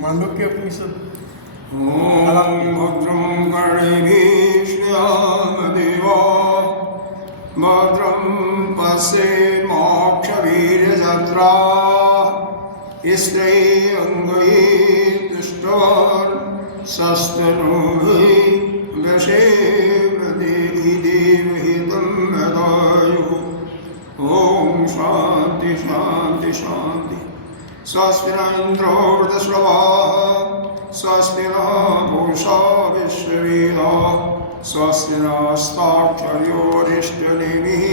मांडव्य उपनिषद। ओम भद्रं कर्णेभिः श्रीरामदेवो भद्रं पश्येन्मोक्षवीर्यजत्राः स्त्रैरङ्गैः तुष्टवान् स्वस्तिनोभिः वशेमदेहि देवहितं यदायुः। ओम शांति शांति शांति। स्वस्ति न इंद्रो वृद्धश्रवाः स्वस्ति न पूषा विश्ववेदाः स्वस्ति नस्ताक्षर्योऽरिष्टनेमिः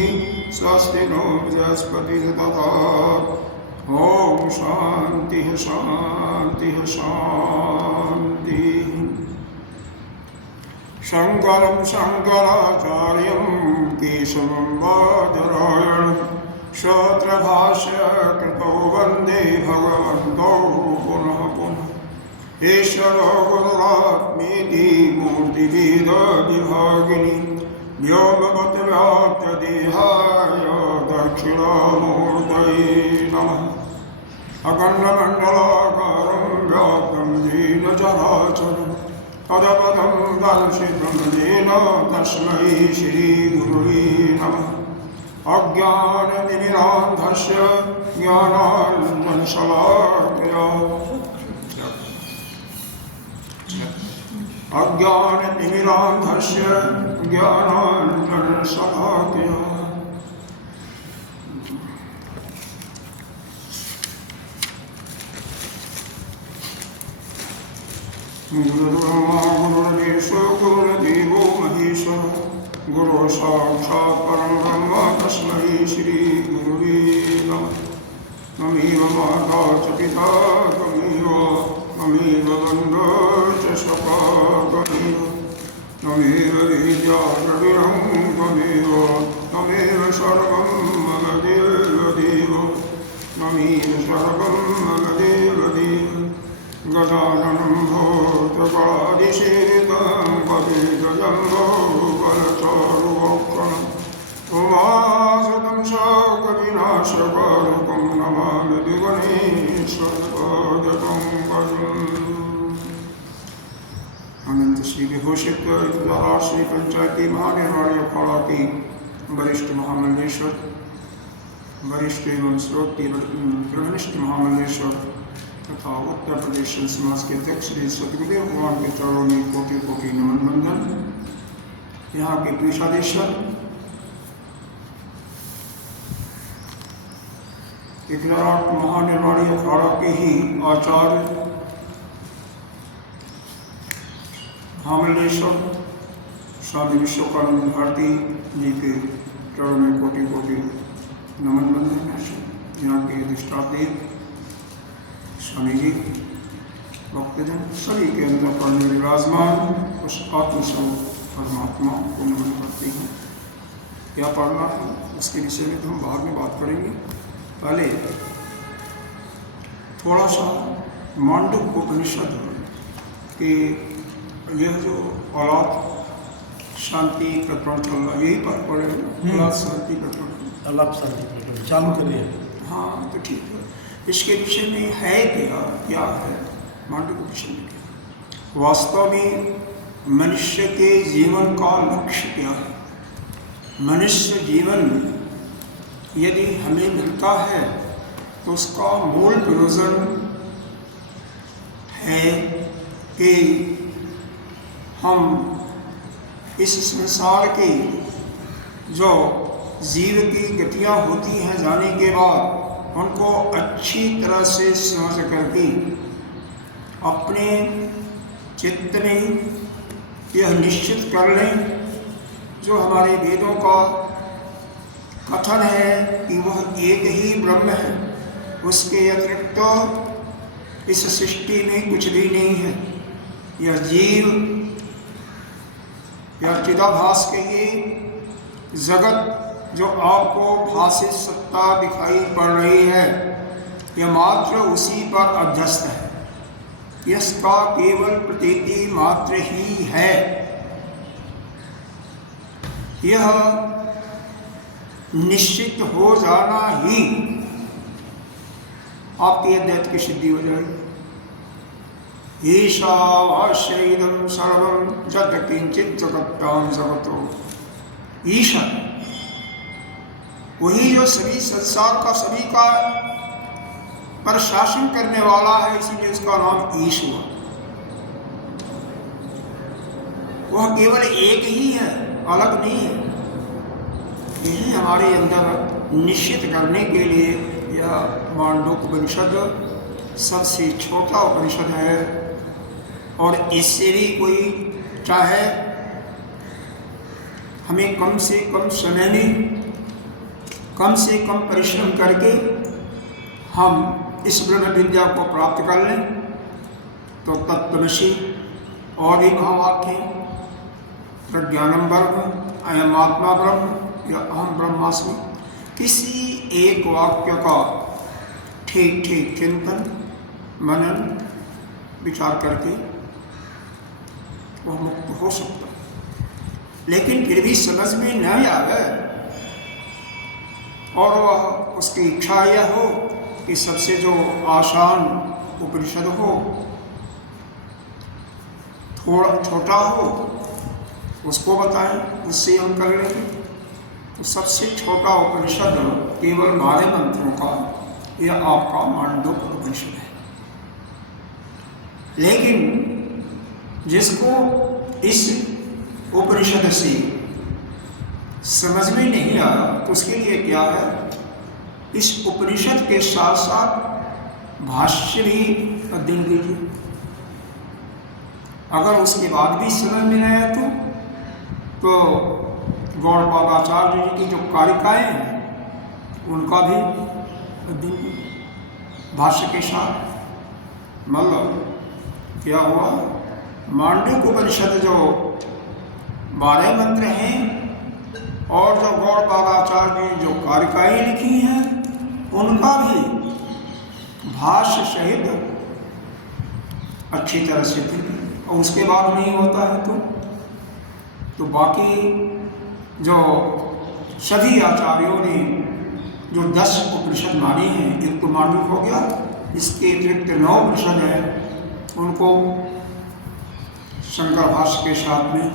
स्वस्ति नो बृहस्पतिः दधातु। ओम शांति शांति शांति। शंकरं शंकराचार्यं केशवं बादरायणं श्रोत्रभाष्यकृतौ वन्दे भगवन्तौ पुनः पुनः। ईश्वरो गुरुरात्मेति मूर्तिभेदविभागिनी व्योमवद्व्याप्तदेहाय दक्षिणामूर्तये नमः। अखण्डमण्डलाकारं व्याप्तं येन चराचरं तदपदं दर्शितं येन तस्मै श्रीगुरुवे नमः। अज्ञानतिमिरान्धस्य ज्ञानाञ्जनशलाकया अज्ञानतिमिरान्धस्य ज्ञानाञ्जनशलाकया गुरुर्ब्रह्मा गुरुर्विष्णु गुरुर्देवो महेश्वरः गुरु साक्षात् परं ब्रह्म तस्मै श्री गुरुवे नमः। ममेव माता च पिता त्वमेव ममेव बन्धो च सखा त्वमेव ममेव विद्या द्रविणं त्वमेव सर्वं मम देवदेव ममेव सर्वं मम देवदेव। गजाननं भूतगणाधिसेवितं पतितजम्बो बलचारुभक्षणम् उमासुतं शोकविनाशकारकं नमामि विघ्नेश्वरपादपङ्कजम्। अनंत श्री विभूषित श्री पंचायती महानिर्वाणी अखाड़ा की वरिष्ठ महामंडलेश्वर वरिष्ठ एवं श्रोती ब्रह्मनिष्ठ महामंडलेश्वर तथा उत्तर प्रदेश समाज के अध्यक्ष श्री सतगुरुदेव भगवान के चरणों में कोटि कोटि नमन वंदन। यहाँ के पीठाधीश्वर इकराट महानिर्वाणी अखाड़ा के ही आचार्य महामंडलेश्वर स्वामी विश्वकानंद भारती जी के चरणों में कोटि कोटि नमन वंदन। यहाँ के अधिष्ठात्री स्वामी जी भक्तजन सभी के अंदर पढ़ने विराजमान उस आत्मस्वरूप परमात्मा को नमन करते हैं। क्या पढ़ना है उसके विषय में तो हम बाद में बात करेंगे। पहले थोड़ा सा मांडव्य उपनिषद के यह जो औलाद शांति प्रकरण चल रहा है यही पर पढ़ेंगे। औलाद शांति प्रकरण अलग शांति प्रकरण चालू करिए। हाँ तो ठीक है। इसके विषय में है क्या है मांडव्य उपनिषद में क्या? वास्तव में मनुष्य के जीवन का लक्ष्य क्या है? मनुष्य जीवन यदि हमें मिलता है तो उसका मूल प्रयोजन है कि हम इस संसार की जो जीव की गतियाँ होती हैं जाने के बाद उनको अच्छी तरह से समझ करके अपने चित्त में यह निश्चित कर लें जो हमारे वेदों का कथन है कि वह एक ही ब्रह्म है, उसके अतिरिक्त तो इस सृष्टि में कुछ भी नहीं है। यह जीव या चिदाभास के ये जगत जो आपको भाषित सत्ता दिखाई पड़ रही है, यह मात्र उसी पर अध्यस्त है। इसका केवल प्रतीति मात्र ही है। यह निश्चित हो जाना ही आपकी अद्वैत की सिद्धि हो जाएगी। ईशावास्यैदं सर्वं जगत् किंचित् जगत्तां जगतो। ईशा वही जो सभी संसार का सभी का पर शासन करने वाला है, इसीलिए उसका नाम ईश हुआ। वह केवल एक ही है, अलग नहीं है। यही हमारे अंदर निश्चित करने के लिए यह मांडूक्योपनिषद सबसे छोटा उपनिषद है और इससे भी कोई चाहे हमें कम से कम समय में कम से कम परिश्रम करके हम इस ब्रह्म विद्या को प्राप्त कर लें तो तत्त्वमसि और भी महावाक्य प्रज्ञानम ब्रह्म, अयम आत्मा ब्रह्म या अहम ब्रह्मास्मि, किसी एक वाक्य का ठीक ठीक चिंतन मनन विचार करके वह मुक्त हो सकता है। लेकिन फिर भी समझ में न आवे और वह उसकी इच्छा यह हो कि सबसे जो आसान उपनिषद हो, थोड़ा छोटा हो, उसको बताएं, उससे हम कर लेंगे। तो सबसे छोटा उपनिषद केवल 12 मंत्रों का यह आपका मांडूक्य उपनिषद है। लेकिन जिसको इस उपनिषद से समझ में नहीं आया तो उसके लिए क्या है, इस उपनिषद के साथ साथ भाष्य भी अध्ययन कीजिए। अगर उसके बाद भी समझ में नहीं आया तो गौड़पादाचार्य जी की जो कारिकाएं हैं उनका भी अध्ययन कीजिए भाष्य के साथ। मतलब क्या हुआ, मांडूक्य उपनिषद जो 12 मंत्र हैं और जो गौड़पादाचार्य ने जो कारिकाएं लिखी हैं उनका भी भाष्य सहित अच्छी तरह से थे। और उसके बाद नहीं होता है तो बाकी जो सभी आचार्यों ने जो 10 उपनिषद माने हैं, एक तो मांडूक्य हो गया, इसके अतिरिक्त 9 उपनिषद है, उनको शंकर भाष्य के साथ में।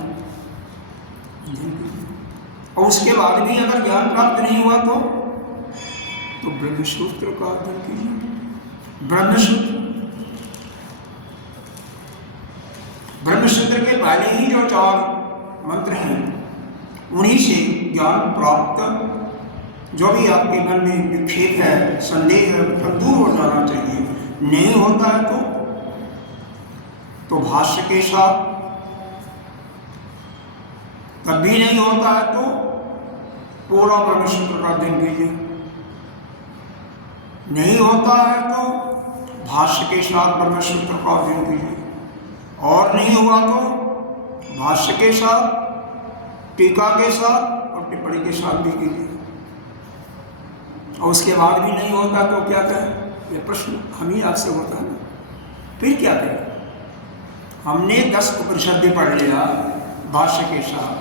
और उसके बाद भी अगर ज्ञान प्राप्त नहीं हुआ तो ब्रह्मसूत्र का अध्ययन कीजिए। ब्रह्मसूत्र के पहले ही जो 4 मंत्र हैं उन्हीं से ज्ञान प्राप्त, जो भी आपके मन में विक्षेप है, संदेह है, वो दूर हो जाना चाहिए। नहीं होता है तो भाष्य के साथ, तब भी नहीं होता है तो पूरा ब्रह्मसूत्र का अध्ययन कीजिए। नहीं होता है तो भाष्य के साथ ब्रह्मसूत्र का अध्ययन कीजिए, और नहीं हुआ तो भाष्य के साथ, टीका के साथ और टिप्पणी के साथ भी कीजिए। और उसके बाद भी नहीं होता तो क्या करें, ये प्रश्न हम ही आपसे होता है ना, फिर क्या करें। हमने 10 उपनिषद भी पढ़ लिया भाष्य के साथ,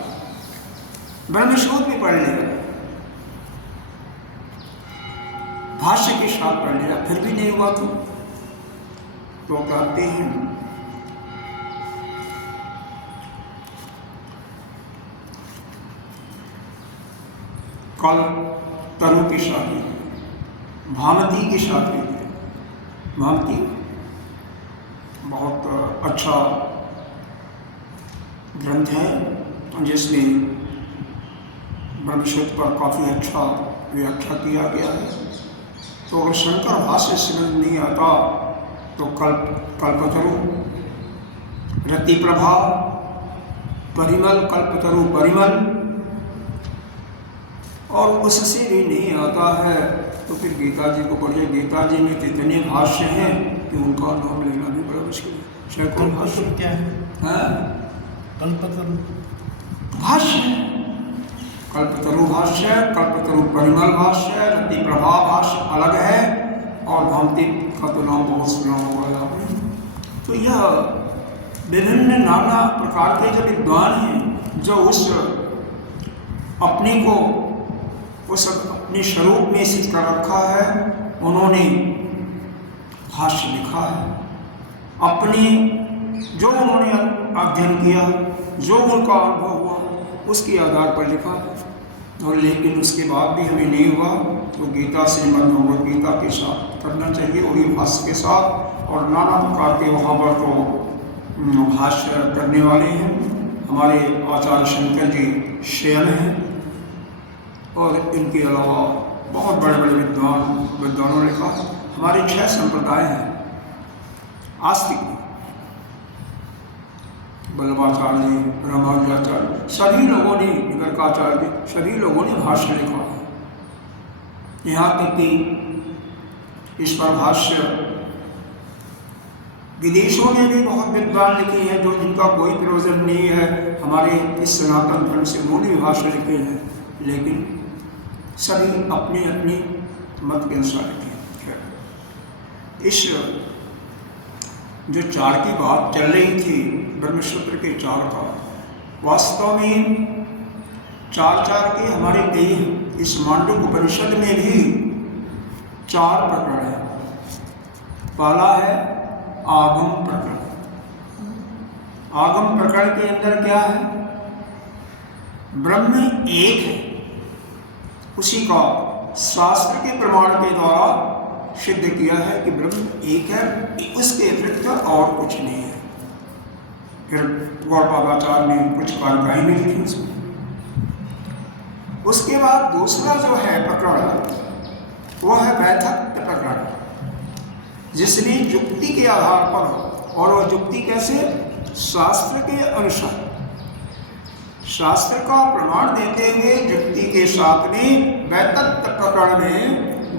ब्रह्मसूत्र भी पढ़ लिया, भाष्य के साथ पढ़ लिया, फिर भी नहीं हुआ तो कहते हैं कल तरु की शादी, भामती की शादी। भामती बहुत अच्छा ग्रंथ है जिसमें ब्रह्मसूत्र पर काफ़ी अच्छा व्याख्या किया गया है। तो अगर शंकर भाष्य समझ नहीं आता तो कल्पतरु, रति प्रभा, परिमल, कल्पतरु परिमल, और उससे भी नहीं आता है तो फिर गीता जी को पढ़िए। गीता जी में कितने भाष्य हैं कि उनका नाम लेना भी बड़ा मुश्किल है। सैकड़ों भाष्य क्या है? कल्पतरु भाष्य, कल्पतरु भाष्य, कल्पतरु परिमल भाष्य, रति प्रभा भाष्य अलग है, और भांति का तो नाम बहुत सुना होगा आपने। तो यह विभिन्न नाना प्रकार के जो विद्वान हैं जो उस अपने को उस अपने स्वरूप में सिद्ध कर रखा है, उन्होंने भाष्य लिखा है। अपने जो उन्होंने अध्ययन किया, जो उनका अनुभव हुआ, उसके आधार पर लिखा है। और लेकिन उसके बाद भी हमें नहीं हुआ तो गीता श्रीमद् भगवद गीता के साथ करना चाहिए, वही भाष्य के साथ। और नाना प्रकार के वहाँ पर तो भाष्य करने वाले हैं, हमारे आचार्य शंकर जी शयन हैं, और इनके अलावा बहुत बड़े बड़े विद्वानों ने कहा। हमारे 6 संप्रदाय हैं आस्तिक, वल्लभाचार्य जी, रामानुजाचार्य, सभी लोगों ने, निगर्काचार्य, सभी लोगों ने भाष्य लिखा है। यहाँ तक कि इस पर भाष्य विदेशों में भी बहुत विद्वान लिखे हैं, जो जिनका कोई प्रयोजन नहीं है हमारे इस सनातन धर्म से, उन्होंने भी भाष्य लिखे हैं, लेकिन सभी अपने अपने मत के अनुसार लिखे हैं। इस जो 4 की बात चल रही थी, ब्रह्मसूत्र के 4 का, वास्तव में 4 के हमारे कई, इस मांडुक्य उपनिषद में भी 4 प्रकरण हैं। पहला है आगम प्रकरण। आगम प्रकरण के अंदर क्या है? ब्रह्म एक है, उसी का शास्त्र के प्रमाण के द्वारा सिद्ध किया है कि ब्रह्म एक है, उसके अतिरिक्त और कुछ नहीं है। फिर गौड़पादाचार्य ने कुछ कार्यवाही भी लिखी उसमें। उसके बाद दूसरा जो है प्रकरण, वो है वैधत्व प्रकरण, जिसमें युक्ति के आधार पर, और वह युक्ति कैसे? शास्त्र के अनुसार, शास्त्र का प्रमाण देते हुए युक्ति के साथ में वैतत्व प्रकरण में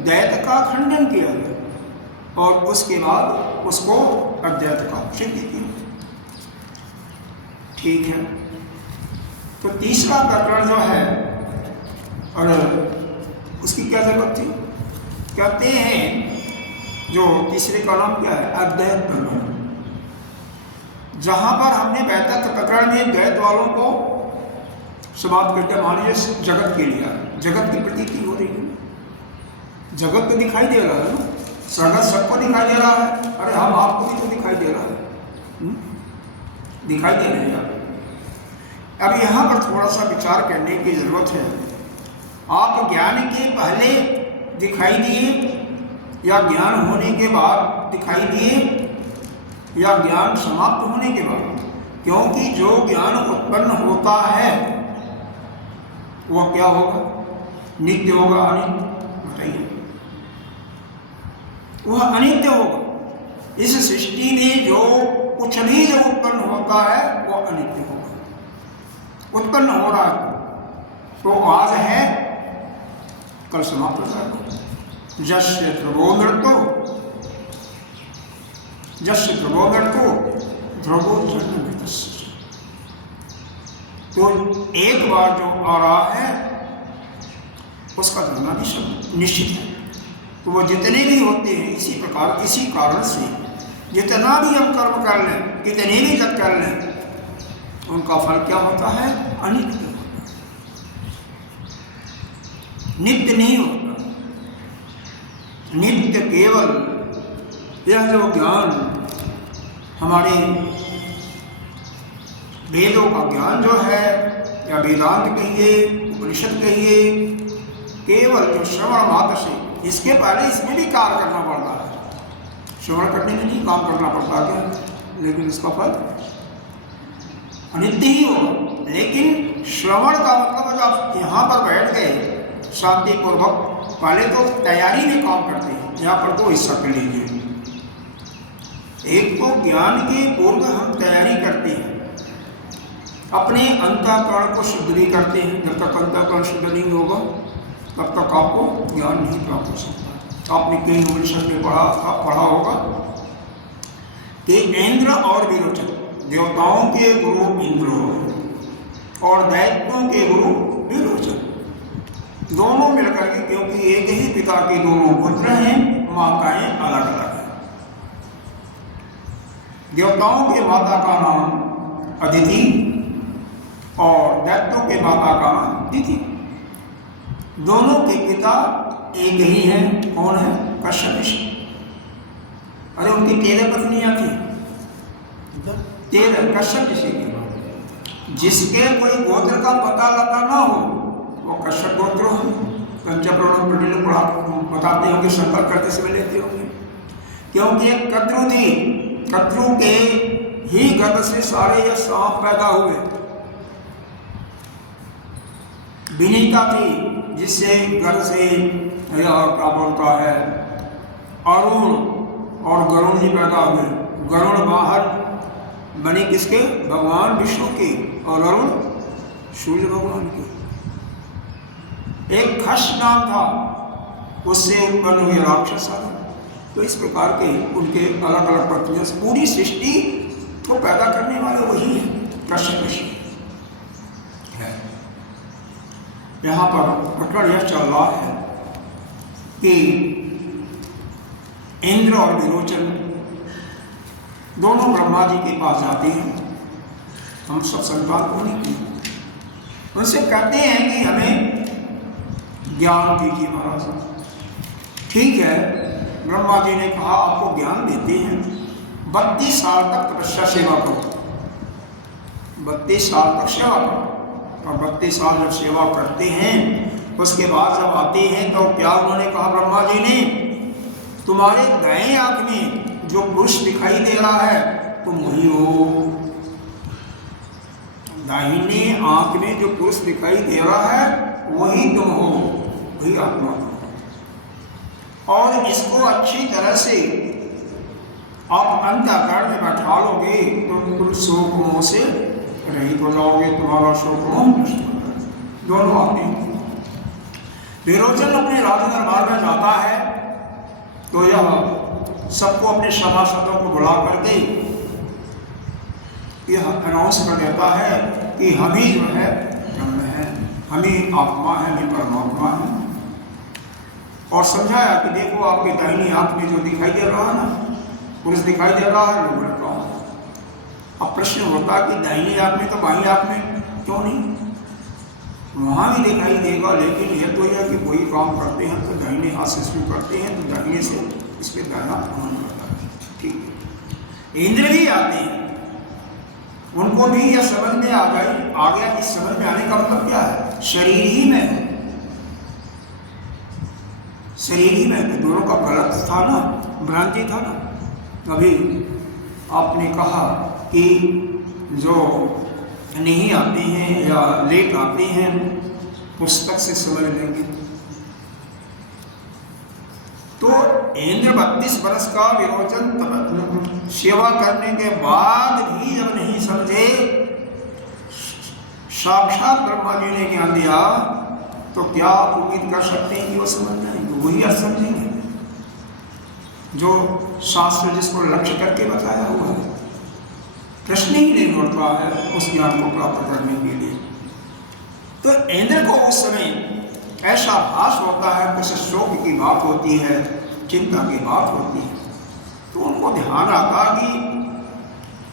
द्वैत का खंडन किया गया, और उसके बाद उसको अद्वैत का सिद्ध किया। ठीक है। तो तीसरा प्रकरण जो है, और उसकी क्या जरूरत थी? कहते हैं जो तीसरे का नाम क्या है? अद्वैत प्रकरण। जहां पर हमने वैतत्व प्रकरण में द्वैत वालों को समाप्त करके, मानिए जगत के लिए, जगत की प्रतीति हो रही है, जगत तो दिखाई दे रहा है ना, जगत सबको दिखाई दे रहा है। अरे हम आपको भी तो दिखाई दे रहा है, दिखाई दे रहे हैं। अब यहाँ पर थोड़ा सा विचार करने की जरूरत है। आप ज्ञान के पहले दिखाई दिए, या ज्ञान होने के बाद दिखाई दिए, या ज्ञान समाप्त होने के बाद? क्योंकि जो ज्ञान उत्पन्न होता है वह क्या होगा? नित्य होगा, अनित्य? बताइए। वह अनित्य होगा। इस सृष्टि में जो कुछ भी जो उत्पन्न होता है वह अनित्य होगा। उत्पन्न हो रहा है तो आज है, कल समाप्त हो जाएगा। जस्य ध्रुवो मृत्यो, जस्य ध्रुवो मृत्यो ध्रुवो जन्म मृतस्य। तो एक बार जो आ रहा है उसका जाना भी सब निश्चित है। तो वो जितने भी होते हैं इसी प्रकार, इसी कारण से जितना भी हम कर्म कर लें, कितने भी जग कर लें, उनका फल क्या होता है? अनित्य। नित्य नहीं होता। नित्य केवल यह जो ज्ञान, हमारे वेदों का ज्ञान जो है, या वेदांत कहिए, उपनिषद कहिए, केवल जो श्रवण मात्र से, इसके पहले इसमें भी कार्य करना पड़ता है। श्रवण करने में नहीं काम करना पड़ता क्या? लेकिन इसका फल अनित्य ही होगा। लेकिन श्रवण का मतलब जब आप यहाँ पर बैठ गए शांतिपूर्वक, पहले तो तैयारी में काम करते हैं, यहाँ पर तो हिस्सा कर लीजिए। एक तो ज्ञान के पूर्व हम तैयारी करते हैं, अपने अंतःकरण को शुद्ध भी करते हैं। जब तक अंतःकरण शुद्ध नहीं होगा तब तक आपको ज्ञान नहीं प्राप्त हो सकता। आपने कई उपनिषद में पढ़ा होगा कि इंद्र और विरोचन, देवताओं के गुरु इंद्र और दैत्यों के गुरु विरोचन, दोनों मिलकर के, क्योंकि एक ही पिता के दोनों पुत्र हैं, माताएं अलग अलग हैं। देवताओं के माता का नाम अदिति और दैत्यों के माता का नाम दिति। दोनों के पिता एक ही हैं। कौन है? कश्यप ऋषि। अरे उनकी 13 पत्नियां थी, 13 कश्यप ऋषि की। जिसके कोई गोत्र का पता लगा ना हो वो कश्यप गोत्र हो। पंचप्रणव पंडित बताते होंगे, संपर्क करते समय लेते होंगे, क्योंकि एक कद्रु थी, कद्रु के ही गर्भ से सारे ये सांप पैदा हुए। विनीता थी, जिससे गर्भ से क्या बोलता है अरुण और गरुण ही पैदा हुए। गरुण बाहर बने किसके? भगवान विष्णु के, और अरुण सूर्य भगवान के। एक खश नाम था, उससे उत्पन्न हुए राक्षस। तो इस प्रकार के उनके अलग अलग पत्नियां, पूरी सृष्टि को पैदा करने वाले वही हैं, कश्यप ऋषि है। यहाँ पर प्रकरण यह चल रहा है कि इंद्र और विरोचन दोनों ब्रह्मा जी के पास जाते हैं। हम सब संतान होने की उनसे कहते हैं कि हमें ज्ञान दीजिए महाराज। ठीक है, ब्रह्मा जी ने कहा आपको ज्ञान देते हैं, 32 साल तक तपस्या सेवा करो, 32 साल तक सेवा करो। और 32 साल जब सेवा करते हैं, उसके बाद जब आते हैं तो क्या उन्होंने कहा ब्रह्मा जी ने, तुम्हारे दाएं आंख में जो पुरुष दिखाई दे रहा है तुम वही हो। दाहिने आंख में जो पुरुष दिखाई दे रहा है वही तुम हो, वही आत्मा हो। और इसको अच्छी तरह से आप अंतःकरण में बैठा लोगे तो तुम शोक मोह से रहित हो जाओगे, तुम्हारा शोक मोह नष्ट हो जाएगा। दोनों आते हैं। विरोचन अपने राज दरबार में जाता है तो यह सबको, अपने सभासदों को बुला करके यह अनाउंस कर देता है कि हम ही जो है ब्रह्म है, हम ही आत्मा है, हम ही परमात्मा है। और समझाया कि देखो आपके दाहिनी आंख में जो दिखाई दे रहा है ना, पुरुष दिखाई दे रहा है, लोगों ने कहा। अब प्रश्न होता कि दाहिनी आंख में तो बाईं आंख में क्यों नहीं? वहां भी दिखाई देगा, लेकिन यह तो यह कि कोई काम करते हैं तो दाहिने हाथ से शुरू करते हैं, तो दाहिने से इस पर दाहिना प्रमाण करता है। ठीक है, इंद्र भी आते हैं, उनको भी यह समझ में आ गया। इस समझ में आने का मतलब क्या है? शरीर ही में है, शरीर ही में। दोनों का गलत था ना, भ्रांति था ना। अभी आपने कहा कि जो नहीं आते हैं या लेट आते हैं पुस्तक से समझ लेंगे। तो इंद्र 32 वर्ष का विरोचन सेवा करने के बाद भी जब नहीं समझे, साक्षात ब्रह्मा जी ने ज्ञान दिया, तो क्या उम्मीद कर सकते हैं कि वो समझ जाएंगे? वही अर्थ समझेंगे जो शास्त्र जिसको लक्ष्य करके बताया हुआ है। प्रश्न ही नहीं उठता है उस ज्ञान को प्राप्त करने के लिए। तो इंद्र को उस समय ऐसा भास होता है, कुछ शोक की बात होती है, चिंता की बात होती है। तो उनको ध्यान आता कि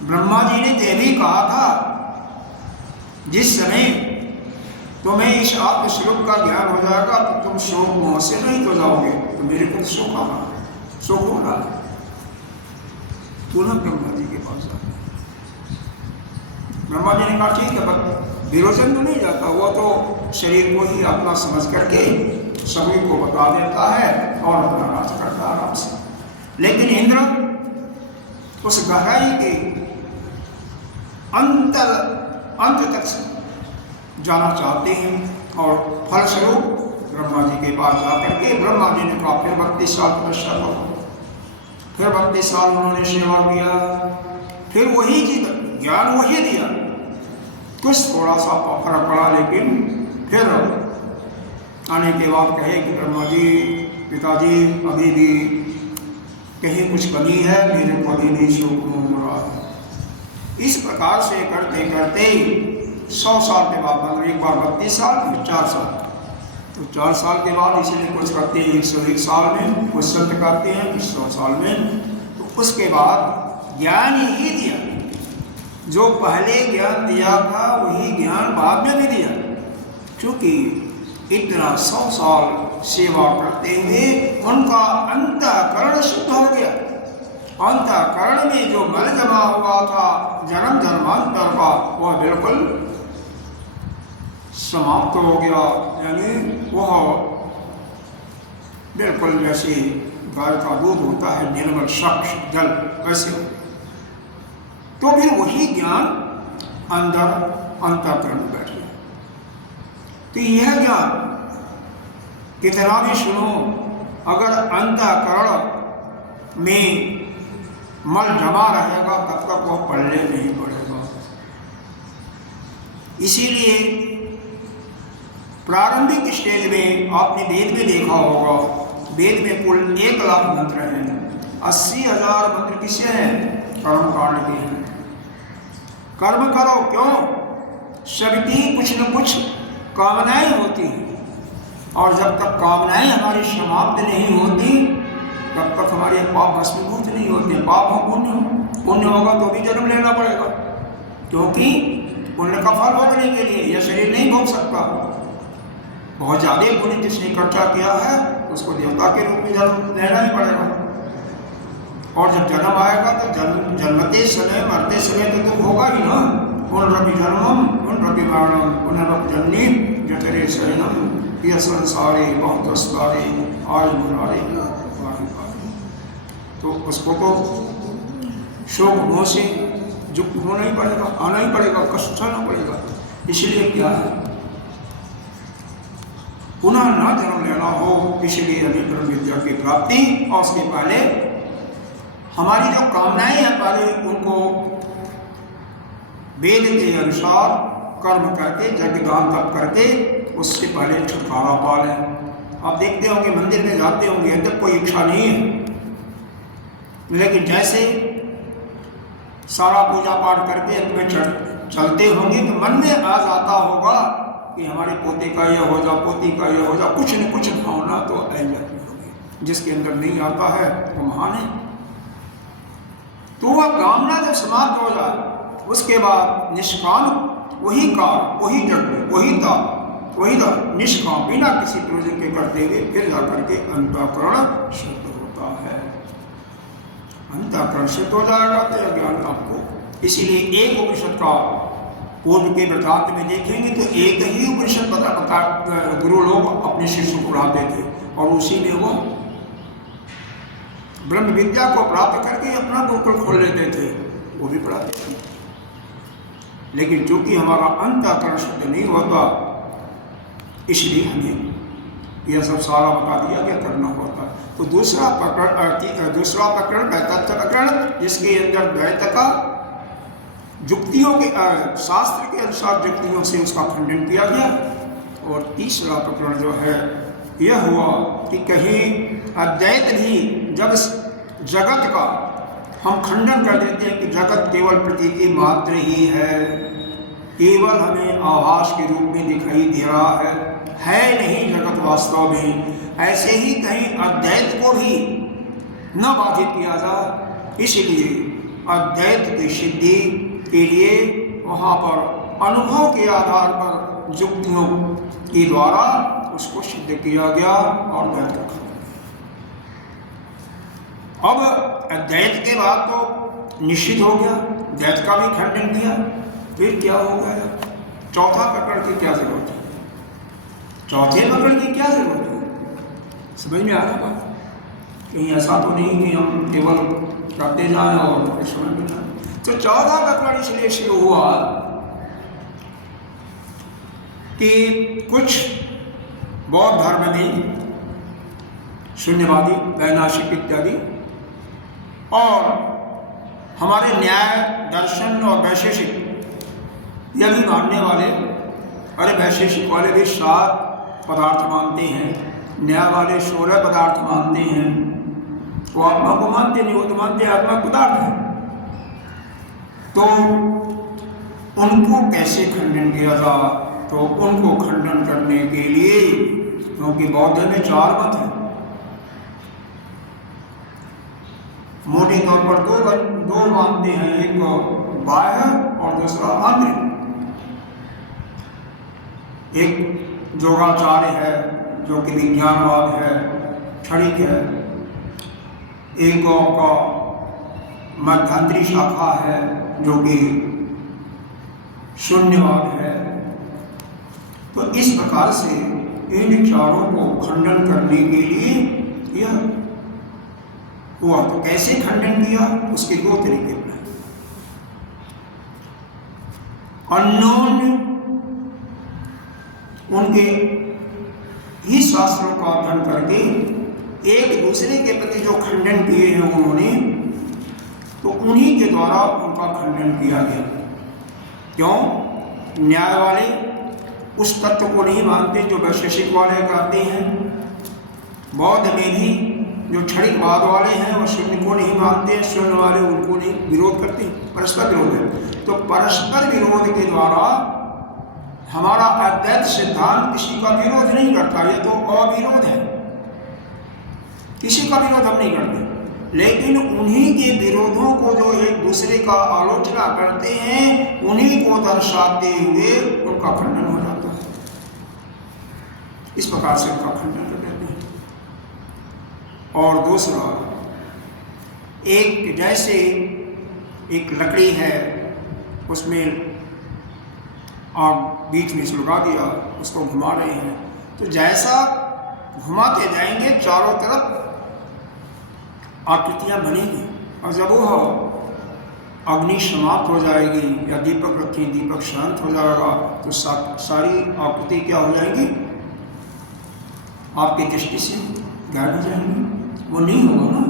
ब्रह्मा जी ने यह भी कहा था, जिस समय तुम्हें इस आत्मस्वरूप का ज्ञान हो जाएगा तो तुम शोक मोह से नहीं हो जाओगे। तो मेरे को शोक आ रहा है, शोक हो रहा है। तुरंत ब्रह्मा जी के पास जाते। ब्रह्मा जी ने कहा ठीक है, पर विरोचन तो नहीं जाता, वो तो शरीर को ही अपना समझ करके सभी को बता देता है और अपना राज करता है आराम से। लेकिन इंद्र उस गहराई के अंतर अंत तक जाना चाहते हैं। और फलस्वरूप ब्रह्मा जी के पास जाकर के ब्रह्मा जी ने कहा फिर 32 साल तपस्या करो। फिर 32 साल उन्होंने सेवा किया, फिर वही चीज ज्ञान वही दिया, कुछ थोड़ा सा फर्क पड़ा, लेकिन फिर आने के बाद कहे कि ब्रह्मा जी पिताजी अभी भी कहीं कुछ कमी है, मेरे को अभी भी शोक हो रहा है। इस प्रकार से करते करते 100 साल के बाद, मतलब एक बार 32 साल फिर 4 साल, तो 4 साल के बाद इसलिए कुछ करते हैं 101 साल में, कुछ संत करते हैं 100 साल में। तो उसके बाद ज्ञान ही दिया, जो पहले ज्ञान दिया था वही ज्ञान बाद में भी दिया, क्योंकि इतना 100 साल सेवा करते हुए उनका अंतःकरण शुद्ध हो गया। अंतःकरण में जो मल जमा हुआ था जन्म जन्मांतर का, वह बिल्कुल समाप्त हो गया, यानी वह बिल्कुल जैसे गाय का दूध होता है निर्मल स्वच्छ जल, वैसे। तो फिर वही ज्ञान अंदर अंतःकरण में बैठ गया। तो यह ज्ञान कितना भी सुनो, अगर अंतःकरण में मल जमा रहेगा तब तक वह पढ़ने नहीं पड़ेगा। इसीलिए प्रारंभिक स्टेज में आपने वेद में देखा होगा, वेद में कुल 1 लाख मंत्र हैं, 80,000 मंत्र किससे हैं? कर्म कांड के हैं। कर्म करो, क्यों? सबकी कुछ न कुछ कामनाएं होती हैं, और जब तक कामनाएं हमारी समाप्त नहीं होती तब तक हमारे पाप भस्मीभूत नहीं होते। पाप हो पुण्य होगा तो भी जन्म लेना पड़ेगा, क्योंकि पुण्य का फल भोगने के लिए यह शरीर नहीं भोग सकता। बहुत ज्यादा पुण्य जिसने इकट्ठा किया है उसको देवता के रूप में जन्म लेना ही पड़ेगा। और जब जन्म आएगा तो जन्मते समय मरते समय तो दुख होगा ही ना। पुनरपि जन्मम पुनरपि मरणम पुनरपि जन्मी जठरे शयनम यह संसारे बहुत अस्तारे आज मुरारे। तो उसको तो शोक मोह से युक्त होना ही पड़ेगा, आना ही पड़ेगा, कष्ट उठाना पड़ेगा। इसलिए क्या है, पुनः ना जन्म लेना हो, इसलिए हमें ब्रह्म विद्या की प्राप्ति, और उसके पहले हमारी जो कामनाएं हैं पहले उनको वेद के अनुसार कर्म करके यज्ञ दान तप करके उससे पहले छुटकारा पा लें। आप देखते होंगे मंदिर में जाते होंगे, अंदर कोई इच्छा नहीं है, लेकिन जैसे सारा पूजा पाठ करके अंत में चलते होंगे तो मन में आ जाता होगा कि हमारे पोते का यह हो जा, पोती का यह हो जा, कुछ न कुछ भावना तो आ जाती होगी। जिसके अंदर नहीं आता है वो महान है। तो वह कामना जब समाप्त हो जाए उसके बाद निष्काम वही काल, वही यज्ञ, वही ताप, वही निष्काम बिना किसी प्रयोजन के करते हुए फिर जाकर के अंतःकरण शुद्ध होता है। अंतःकरण शुद्ध हो जाएगा तो यह ज्ञान आपको। इसीलिए एक उपनिषद का पूर्व के वृत्तांत में देखेंगे तो एक ही उपनिषद बता गुरु लोग अपने शिष्यों को पढ़ाते थे, और उसी में वो ब्रह्म विद्या को प्राप्त करके अपना गुरुकुल खोल लेते थे, वो भी पढ़ाते थे। लेकिन चूंकि हमारा अंतःकरण शुद्ध नहीं होता, इसलिए हमें यह सब सारा बता दिया क्या करना होता है। तो दूसरा प्रकरण तथ्य प्रकरण, जिसके अंदर द्वैत का युक्तियों के शास्त्र के अनुसार युक्तियों से उसका खंडन किया गया। और तीसरा प्रकरण जो है यह हुआ कि कहीं अद्वैत भी जब जगत का हम खंडन कर देते हैं कि जगत केवल प्रतीति मात्र ही है, केवल हमें आभास के रूप में दिखाई दे रहा है नहीं जगत वास्तव में, ऐसे ही कहीं अद्वैत को भी न बाधित किया जाए। इसलिए अद्वैत की सिद्धि के लिए वहाँ पर अनुभव के आधार पर युक्तियों के द्वारा उसको सिद्ध किया गया और द्वैत रखा। अब अद्वैत के बाद तो निश्चित हो गया, द्वैत का भी खंडन किया, फिर क्या हो गया? चौथा प्रकरण की क्या जरूरत है? चौथे प्रकरण की क्या जरूरत है? समझ में आ रहा बात? कहीं ऐसा तो नहीं कि हम केवल करते जाएं और समझ में जाए। तो चौथा प्रकरण इसलिए शुरू हुआ कि कुछ बौद्ध धर्म में शून्यवादी, वैनाशिक इत्यादि, और हमारे न्याय दर्शन और वैशेषिक यह भी मानने वाले, अरे वैशेषिक वाले भी 7 पदार्थ मानते हैं, न्याय वाले 16 पदार्थ मानते हैं। वो आत्मा को मानते नहीं, वो तो मानते आत्मा पदार्थ है। तो उनको कैसे खंडन किया था? तो उनको खंडन करने के लिए, क्योंकि बौद्ध में 4 मत हैं, मोटे तौर पर दो मानते हैं, एक बाह्य और दूसरा आंतरिक। एक योगाचार्य है जो कि विज्ञानवाद है, क्षणिक है। एक का मध्यांतरी शाखा है जो कि शून्यवाद है। तो इस प्रकार से इन चारों को खंडन करने के लिए यह हुआ। तो कैसे खंडन किया? उसके 2 तरीके अपनाए। अननोन उनके ही शास्त्रों का अध्ययन करके एक दूसरे के प्रति जो खंडन किए हैं उन्होंने, तो उन्हीं के द्वारा उनका खंडन किया गया। क्यों? न्याय वाले उस तत्व को नहीं मानते जो वैशेषिक वाले कहते हैं। बौद्ध में भी जो क्षणिकवाद वाले हैं वो शून्य को नहीं मानते, शून्य वाले उनको नहीं, विरोध करते हैं, परस्पर विरोध है। तो परस्पर विरोध के द्वारा हमारा अद्वैत सिद्धांत किसी का विरोध नहीं करता, ये तो अविरोध है, किसी का विरोध हम नहीं करते। लेकिन उन्हीं के विरोधों को जो एक दूसरे का आलोचना करते हैं, उन्हीं को दर्शाते हुए उनका खंडन हो जाता है। इस प्रकार से उनका खंडन कर देते हैं। और दूसरा, एक जैसे एक लकड़ी है, उसमें आग बीच में सुलगा दिया, उसको घुमा रहे हैं, तो जैसा घुमाते जाएंगे चारों तरफ आकृतियां बनेगी, और जब वो अग्नि समाप्त हो जाएगी या दीपक रखी, दीपक शांत हो जाएगा, तो सारी आकृति क्या हो जाएगी? आपकी दृष्टि से गायब हो जाएंगी। वो नहीं होगा ना,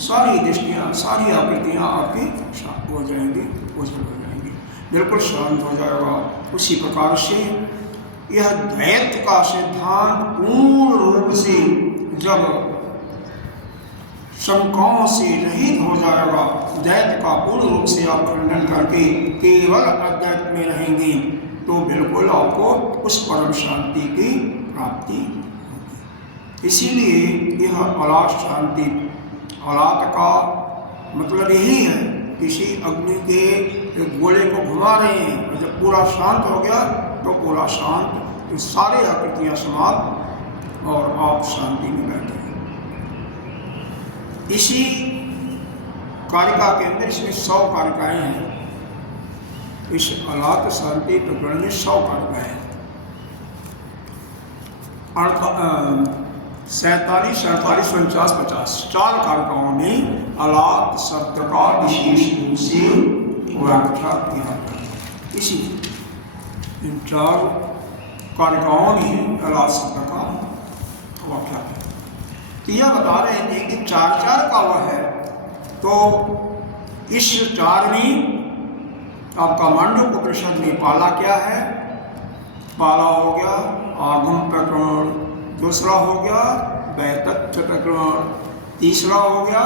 सारी दृष्टियाँ, सारी आकृतियाँ आपकी शांत हो जाएंगी, ओझल हो जाएंगी, बिल्कुल शांत हो जाएगा। उसी प्रकार से यह द्वैत का सिद्धांत पूर्ण रूप से जब शंकाओं से रहित हो जाएगा, द्वैत का पूर्ण रूप से आप खंडन करके केवल अद्वैत में रहेंगे, तो बिल्कुल आपको उस परम शांति की प्राप्ति होगी। इसीलिए यह अलात शांति, अलात का मतलब यही है, किसी अग्नि के गोले को घुमा रहे हैं और जब पूरा शांत हो गया तो पूरा शांत, तो सारे आकृतियाँ समाप्त और आप शांति में बैठे। इसी कारिका के अंदर इसमें 100 कारिकाएँ हैं। इस अलात शांति प्रकरण में 100 कारिकाएँ हैं। 47, 48, 49, 50 4 कारिकाओं में अलात शब्द का विशेष रूप से व्याख्या किया गया। इसी इन 4 कारिकाओं में अलात शब्द का व्याख्या किया। तो यह बता रहे थे कि 4 का वह है, तो इस 4 में आपका मांडुक्य उपनिषद में पाला क्या है? पाला हो गया आगम प्रकरण, दूसरा हो गया वैतथ्य प्रकरण, तीसरा हो गया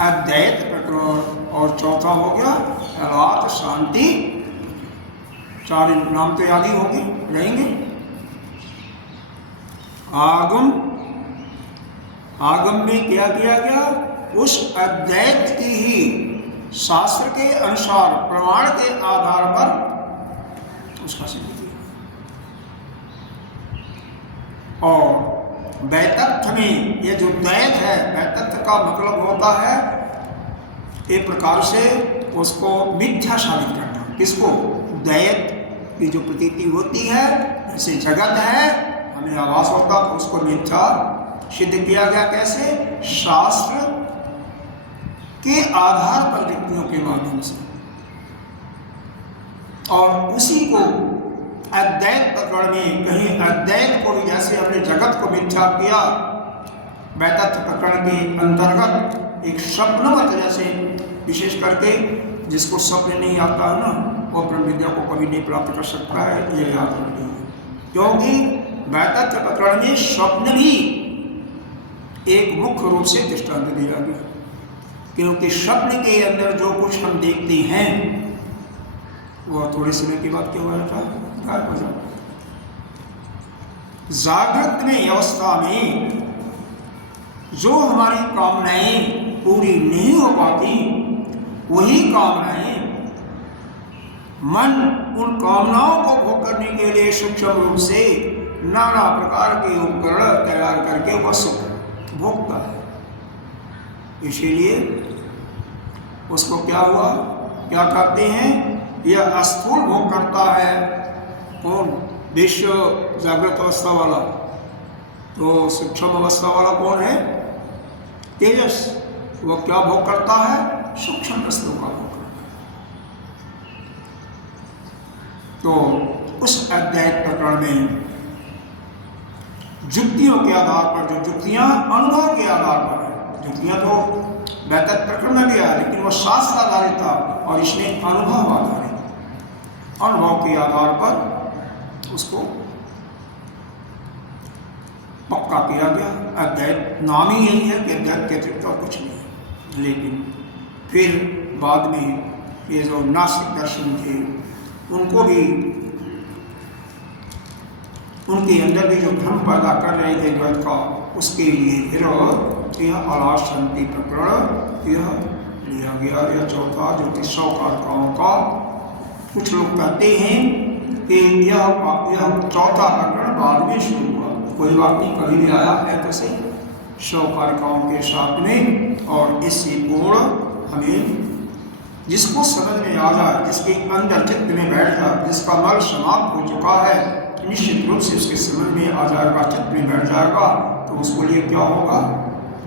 अद्वैत प्रकरण, और चौथा हो गया अलात शांति। 4 नाम तो याद ही होंगे, रहेंगे। आगम में क्या किया गया? उस अद्वैत की ही शास्त्र के अनुसार, प्रमाण के आधार पर उसका सिद्ध किया। और वैतथ्य में ये जो द्वैत है, वैतथ्य का मतलब होता है एक प्रकार से उसको मिथ्या साबित करना। किसको? द्वैत की जो प्रतीति होती है, जैसे जगत है, हमें आभास होता, तो उसको मिथ्या सिद्ध किया गया। कैसे? शास्त्र के आधार पर युक्तियों के माध्यम से। और उसी को अद्वैत प्रकरण में कहीं अद्वैत को भी जैसे हमने जगत को मिथ्या किया, वैतथ्य प्रकरण के अंतर्गत एक स्वप्नवत जैसे विशेष करके जिसको स्वप्न नहीं आता है ना, वो ब्रह्म विद्या को कभी नहीं प्राप्त कर सकता है, ये याद रखिए। क्योंकि वैतथ्य प्रकरण में स्वप्न भी एक मुख्य रूप से दृष्टांत दिया गया, क्योंकि स्वप्न के अंदर जो कुछ हम देखते हैं वह थोड़े समय के बाद क्या हो जाता है, गायब हो जाता है। जागृत में अवस्था में जो हमारी कामनाएं पूरी नहीं हो पाती, वही कामनाएं मन उन कामनाओं को भोग करने के लिए सूक्ष्म रूप से नाना प्रकार के उपकरण तैयार करके वह सुख भोगता है। इसीलिए उसको क्या हुआ, क्या कहते हैं, यह स्थूल भोग करता है। कौन? विश्व जागृत अवस्था वाला। तो सूक्ष्म अवस्था वाला कौन है? तेजस। वह क्या भोग करता है? सूक्ष्म वस्तु का भोग करता है। तो उस अद्वैत प्रकरण में युक्तियों के आधार पर, जो युक्तियां अनुभव के आधार पर है, युक्तियां तो वैतथ्य प्रकरण में भी है, लेकिन वह शास्त्र आधारित था और इसमें अनुभव आधारित, अनुभव के आधार पर उसको पक्का किया गया। अद्वैत नाम ही यही है कि अद्वैत के अतिरिक्त और कुछ नहीं है। लेकिन फिर बाद में ये जो नास्तिक दर्शन थे, उनको भी, उनके अंदर भी जो भ्रम पैदा कर रहे थे द्वैत का, उसके लिए फिर यह अलाश शांति प्रकरण यह लिया गया। यह चौथा जो कि 100 कारकों का, कुछ लोग कहते हैं कि यह चौथा प्रकरण बाद में शुरू हुआ। कोई बात नहीं, कभी भी आया है तो सही 100 कारकों के साथ में। और इससे पूर्ण हमें जिसको समझ में आ जाए, जिसके अंदर चित्त में बैठ जाए, जिसका मल समाप्त हो चुका है, निश्चित रूप से उसके समझ में आ जाएगा, चित्त में बैठ जाएगा, तो उसको लिए क्या होगा?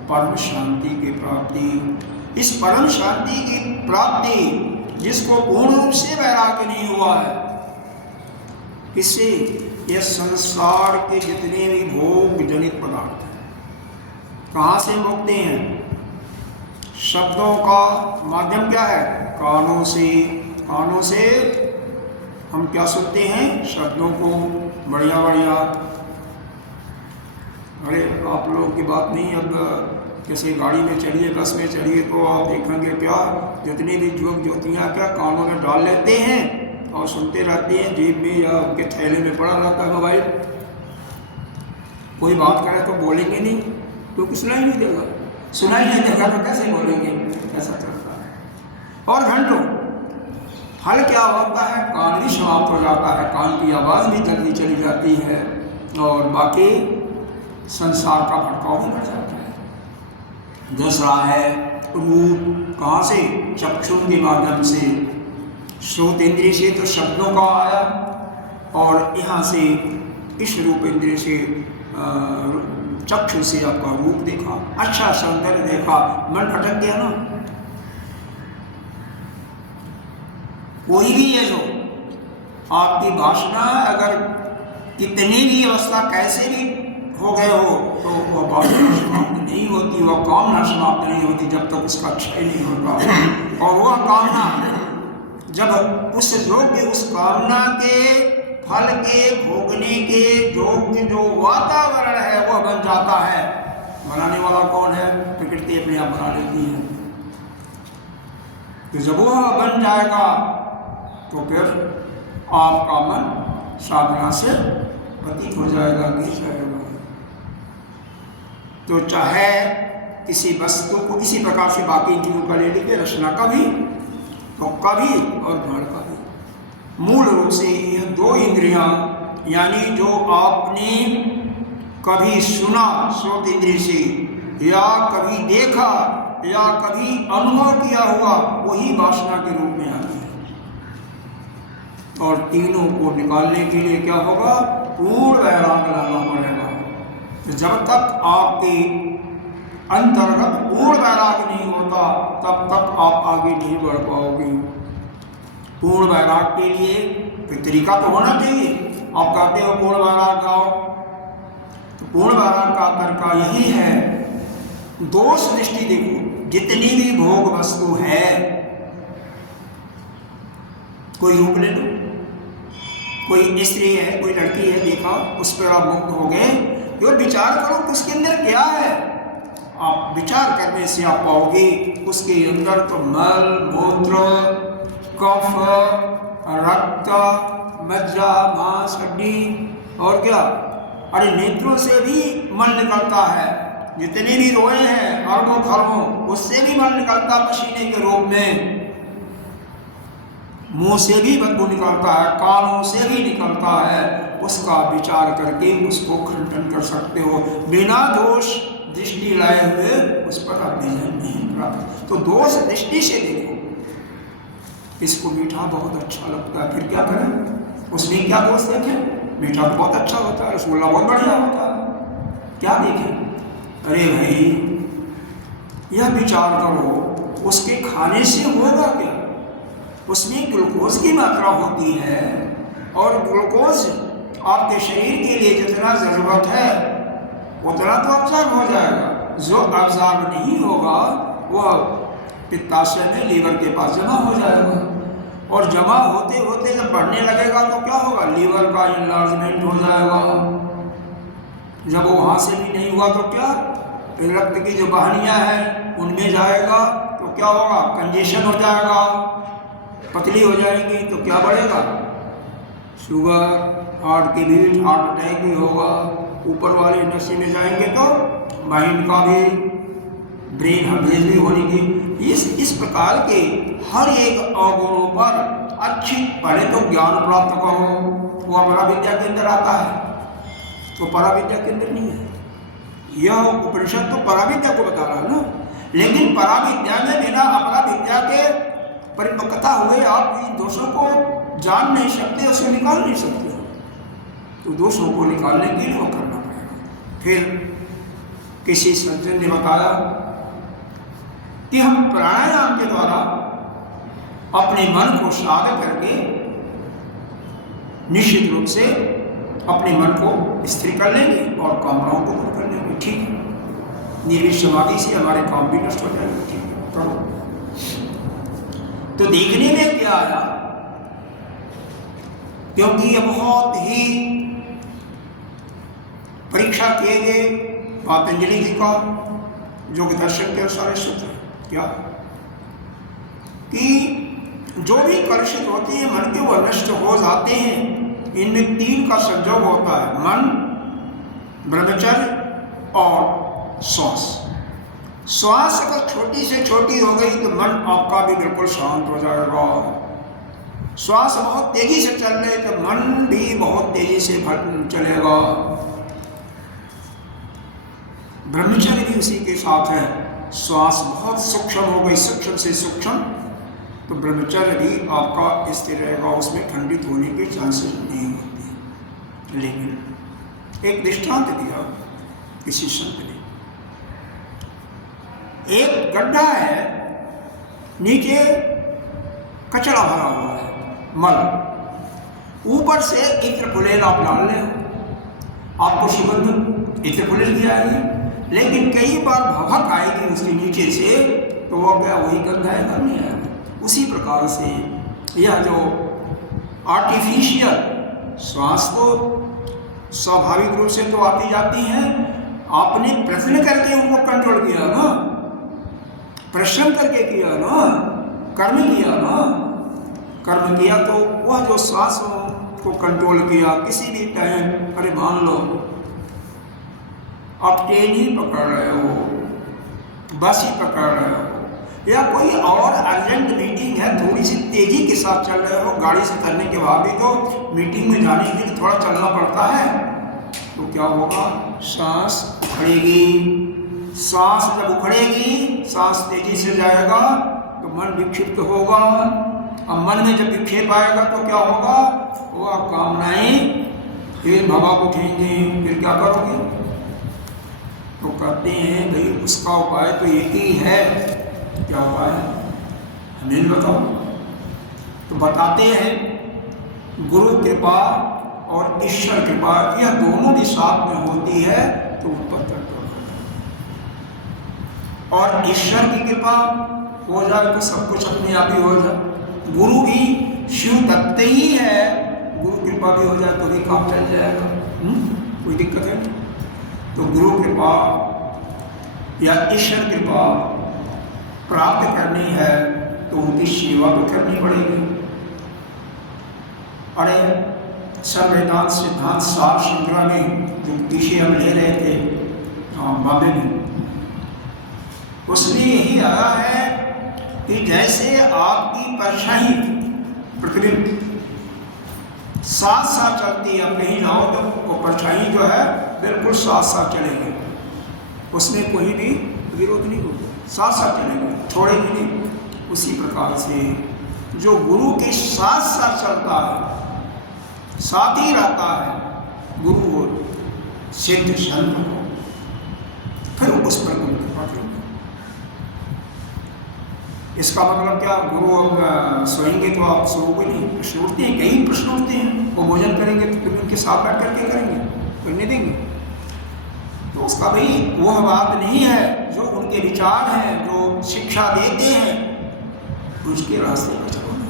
परम शांति की प्राप्ति। इस परम शांति की प्राप्ति जिसको पूर्ण रूप से वैराग्य नहीं हुआ है, इससे यह संसार के जितने भी भोग जनित पदार्थ हैं, कहाँ से भोगते हैं? शब्दों का माध्यम क्या है? कानों से। कानों से हम क्या सुनते हैं? शब्दों को। बढ़िया बढ़िया। अरे आप लोगों की बात नहीं, अब किसी गाड़ी में चढ़िए, बस में चढ़िए, तो आप देखेंगे क्या, जितनी भी ज्योतियाँ क्या कानों में डाल लेते हैं और सुनते रहते हैं, जेब में या उनके थैले में पड़ा रहता है मोबाइल। कोई बात करे तो बोलेंगे नहीं, क्योंकि सुनाई नहीं देगा। सुनाई नहीं देगा तो कैसे बोलेंगे? ऐसा चलता है। और घंटों फल क्या होता है? कान भी समाप्त हो जाता है, कान की आवाज़ भी जल्दी चली जाती है, और बाकी संसार का भटकाव भी बढ़ जाता है। दूसरा है रूप। कहाँ से? चक्षु के माध्यम से। श्रोत इंद्रिय से तो शब्दों का आया, और यहाँ से इस रूप इंद्रिय से चक्षु से आपका रूप देखा, अच्छा सौंदर्य देखा, मन भटक गया ना। कोई भी ये जो आपकी वासना अगर कितनी भी अवस्था कैसे भी हो गए हो, तो वह वासना समाप्त नहीं होती, वह कामना समाप्त नहीं होती जब तक उसका क्षय नहीं होता। और वह कामना जब उस योग्य, उस कामना के फल के भोगने के योग्य जो वातावरण है वह बन जाता है। बनाने वाला कौन है? प्रकृति अपने आप बना लेती है। तो जब वह बन जाएगा तो फिर आपका मन साधना से प्रतीक हो जाएगा, गिर जाएगा। तो चाहे किसी वस्तु को इसी प्रकार से बाकी चीजों का ले लीजिए, रचना का भी, त्वक का भी और घ्राण का भी। मूल रूप से यह दो इंद्रियां, यानी जो आपने कभी सुना श्रोत इंद्रिय से, या कभी देखा, या कभी अनुभव किया हुआ, वही वासना के रूप में आती है। और तीनों को निकालने के लिए क्या होगा? पूर्ण वैराग्य लाना पड़ेगा। तो जब तक आपके अंतर्गत पूर्ण वैराग्य नहीं होता, तब तक आप आगे नहीं बढ़ पाओगे। पूर्ण वैराग्य के लिए कोई तरीका तो होना चाहिए। आप कहते हो पूर्ण वैराग गाओ, तो पूर्ण वैराग का तरीका यही है, दोष दृष्टि देखो, जितनी भी भोग वस्तु है, कोई रूप ले लो, कोई स्त्री है, कोई लड़की है, देखा, उस पर आप मुक्त हो गए, तो विचार करो कि उसके अंदर क्या है। आप विचार करने से आप पाओगे उसके अंदर तो मल, मूत्र, कफ, रक्त, मज्जा, मांस, हड्डी और क्या, अरे नेत्रों से भी मल निकलता है, जितने भी रोए हैं अरबों खरबों, उससे भी मल निकलता पसीने के रूप में, मुंह से भी बदबू निकलता है, कानों से भी निकलता है। उसका विचार करके उसको खंडन कर सकते हो, बिना दोष दृष्टि लाए हुए उस पर आप विजय नहीं प्राप्त। तो दोष दृष्टि से देखो, इसको मीठा बहुत अच्छा लगता है, फिर क्या करें, उसने क्या दोष देखे, मीठा तो बहुत अच्छा होता है, रसगुल्ला बहुत बढ़िया होता है, क्या देखें, अरे भाई यह विचार करो उसके खाने से होगा क्या, उसमें ग्लूकोज की मात्रा होती है, और ग्लूकोज आपके शरीर के लिए जितना ज़रूरत है उतना तो ऑब्जर्व हो जाएगा, जो ऑब्जर्व नहीं होगा वह पित्ताशय में लीवर के पास जमा हो जाएगा, और जमा होते होते जब बढ़ने लगेगा तो क्या होगा, लीवर का इनलार्जमेंट हो जाएगा, जब वो वहाँ से भी नहीं हुआ तो क्या, रक्त की जो वाहिनियाँ हैं उनमें जाएगा तो क्या होगा, कंजेशन हो जाएगा, पतली हो जाएगी, तो क्या बढ़ेगा, शुगर, हार्ट की बीट, हार्ट अटैक भी होगा, ऊपर वाले नशे में जाएंगे तो माइंड का भी, ब्रेन हमेज भी होने की, इस प्रकार के हर एक अवगुणों पर अच्छी पहले तो ज्ञान प्राप्त करो, वह पराविद्या के अंदर आता है, तो पराविद्या के अंदर नहीं है, यह उपनिषद तो पराविद्या को बता रहा है ना, लेकिन पराविद्या में बिना अपराविद्या के परिपक्वता हुए आप इन दोषों को जान नहीं सकते, उसे निकाल नहीं सकते, तो दोषों को निकालने के लिए वो करना पड़ेगा। फिर किसी सज्जन ने बताया कि हम प्राणायाम के द्वारा अपने मन को शांत करके निश्चित रूप से अपने मन को स्थिर कर लेंगे और कामनाओं को दूर कर लेंगे, ठीक है, निर्विष समाधि से हमारे काम भी नष्ट हो जाएंगे, ठीक है, करो। तो देखने में क्या आया, क्योंकि ये बहुत ही परीक्षा किए गए पतंजलि जी का जो कि दर्शन के अनुसार सूत्र क्या, कि जो भी कलुषित होती है मन के वो नष्ट हो जाते हैं, इनमें तीन का संयोग होता है, मन, ब्रह्मचर्य और श्वास। श्वास अगर छोटी से छोटी हो गई तो मन आपका भी बिल्कुल शांत हो जाएगा, श्वास बहुत तेजी से चल रहे तो मन भी बहुत तेजी से चलेगा, ब्रह्मचर्य भी उसी के साथ है, श्वास बहुत सूक्ष्म हो गई, सूक्ष्म से सूक्ष्म, तो ब्रह्मचर्य भी आपका स्थिर रहेगा, उसमें खंडित होने के चांसेस नहीं होते। लेकिन एक दृष्टांत दिया किसी संत ने, एक गड्ढा है, नीचे कचरा भरा हुआ है, मल, ऊपर से इत्र फुलेल आप डाल लें, आपको सुगंध इत्र फुलेल की आएगी, लेकिन कई बार भभक आएगी उसके नीचे से, तो वो क्या वही गंध आएगा, नहीं आएगा। उसी प्रकार से यह जो आर्टिफिशियल श्वास तो स्वाभाविक रूप से तो आती जाती हैं, आपने प्रश्न करके उनको कंट्रोल किया ना, परिश्रम करके किया ना, कर्म किया ना, कर्म किया तो वह जो श्वासों को कंट्रोल किया, किसी भी टाइम, अरे मान लो आप ट्रेन ही पकड़ रहे हो, बस ही पकड़ रहे हो, या कोई और अर्जेंट मीटिंग है, थोड़ी सी तेजी के साथ चल रहे हो, गाड़ी से चलने के बाद भी तो मीटिंग में जाने के लिए थोड़ा चलना पड़ता है, तो क्या होगा, सांस उखड़ेगी, सांस जब उखड़ेगी, सांस तेजी से जाएगा तो मन विक्षिप्त होगा, अब मन में जब विक्षेप आएगा तो क्या होगा, वो कामनाएं फिर भगा उठेंगे, फिर क्या करोगे, तो कहते हैं भाई उसका उपाय तो एक ही है, क्या उपाय है, हमें बताओ। तो बताते हैं गुरु कृपा और ईश्वर कृपा, यह दोनों भी साथ में होती है तो ऊपर तक और ईश्वर की कृपा हो जाए तो सब कुछ अपने आप ही हो जाए। गुरु भी शिव दत्त ही है, गुरु कृपा भी हो जाए तो भी काम चल जाएगा, कोई दिक्कत है नहीं। तो गुरु कृपा या ईश्वर कृपा प्राप्त करनी है तो उनकी सेवा तो करनी पड़ेगी। अरे सर्व वेदांत सिद्धांत सार श्रृंखला में जो विषय हम ले रहे थे बाबे में, उसमें यही आया है कि जैसे आपकी परछाई पृथ्वी साथ साथ चलती है, आप कहीं जाओ तो वो परछाई जो है बिल्कुल साथ साथ चलेगी, उसमें कोई भी विरोध नहीं होगा, साथ साथ चलेगी, छोड़ेगी नहीं। उसी प्रकार से जो गुरु के साथ साथ चलता है, साथ ही रहता है, गुरु हो सिद्ध संत हो, फिर उस पर गुरु कृपा करेंगे। इसका मतलब क्या, गुरु अब सोएंगे तो आप सोओगे नहीं, प्रश्न उठते हैं, कई प्रश्न उठते हैं। वो भोजन करेंगे तो फिर उनके साथ बैठ करके करेंगे, करने देंगे? तो उसका भाई वह बात नहीं है, जो उनके विचार हैं, जो शिक्षा देते हैं, उसके रास्ते पर चलो ना,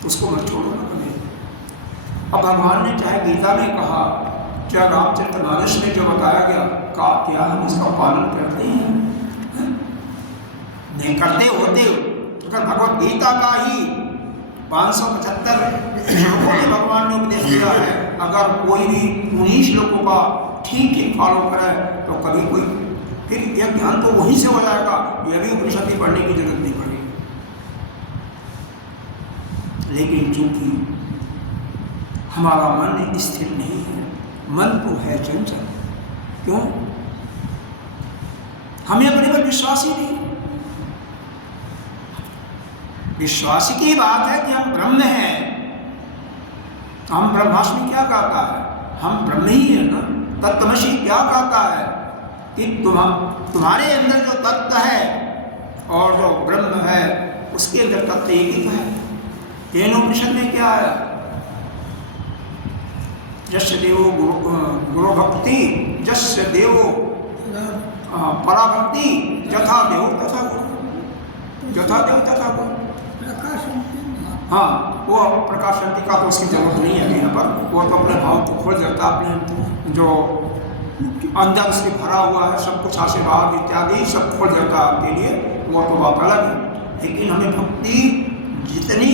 तो उसको मत छोड़ो ना बने। अब भगवान ने चाहे गीता में कहा, क्या रामचरितमानस में जो बताया गया, का क्या हम उसका पालन करते हैं? नहीं करते होते अगर भगवत गीता का ही 575 श्लोकों में भगवान ने उपदेश दिया है, अगर कोई भी 19 श्लोकों का ठीक ठीक फॉलो करे तो कभी कोई फिर यह ज्ञान तो वहीं से हो जाएगा, यह भी उपनिषद में पढ़ने की जरूरत नहीं पड़ेगी। लेकिन चूंकि हमारा मन स्थिर नहीं है, मन तो है चंचल, क्यों? हमें अपने पर विश्वास ही नहीं। विश्वास की बात है कि हम ब्रह्म हैं। हम ब्रह्मास्मि क्या कहता है, हम ब्रह्म ही है ना। तत्त्वमसि क्या कहता है कि तुम्हारे अंदर जो तत्व है और जो ब्रह्म है उसके अंदर तत्व एक ही है। केनोपनिषद में क्या है, जस्य देवो गुरु भक्ति, जस्य देवो पराभक्ति, यथा देव तथा गुरु, यथा देव तथा गुरु। हाँ, वो प्रकाशंति का तो उसकी जरूरत नहीं है यहाँ पर, वो तो अपने भाव को खोल जाता, अपने जो अंदर उसके भरा हुआ है सब कुछ आशीर्वाद इत्यादि सब खोल जाता है आपके लिए, वो तो बात अलग है। लेकिन हमें भक्ति जितनी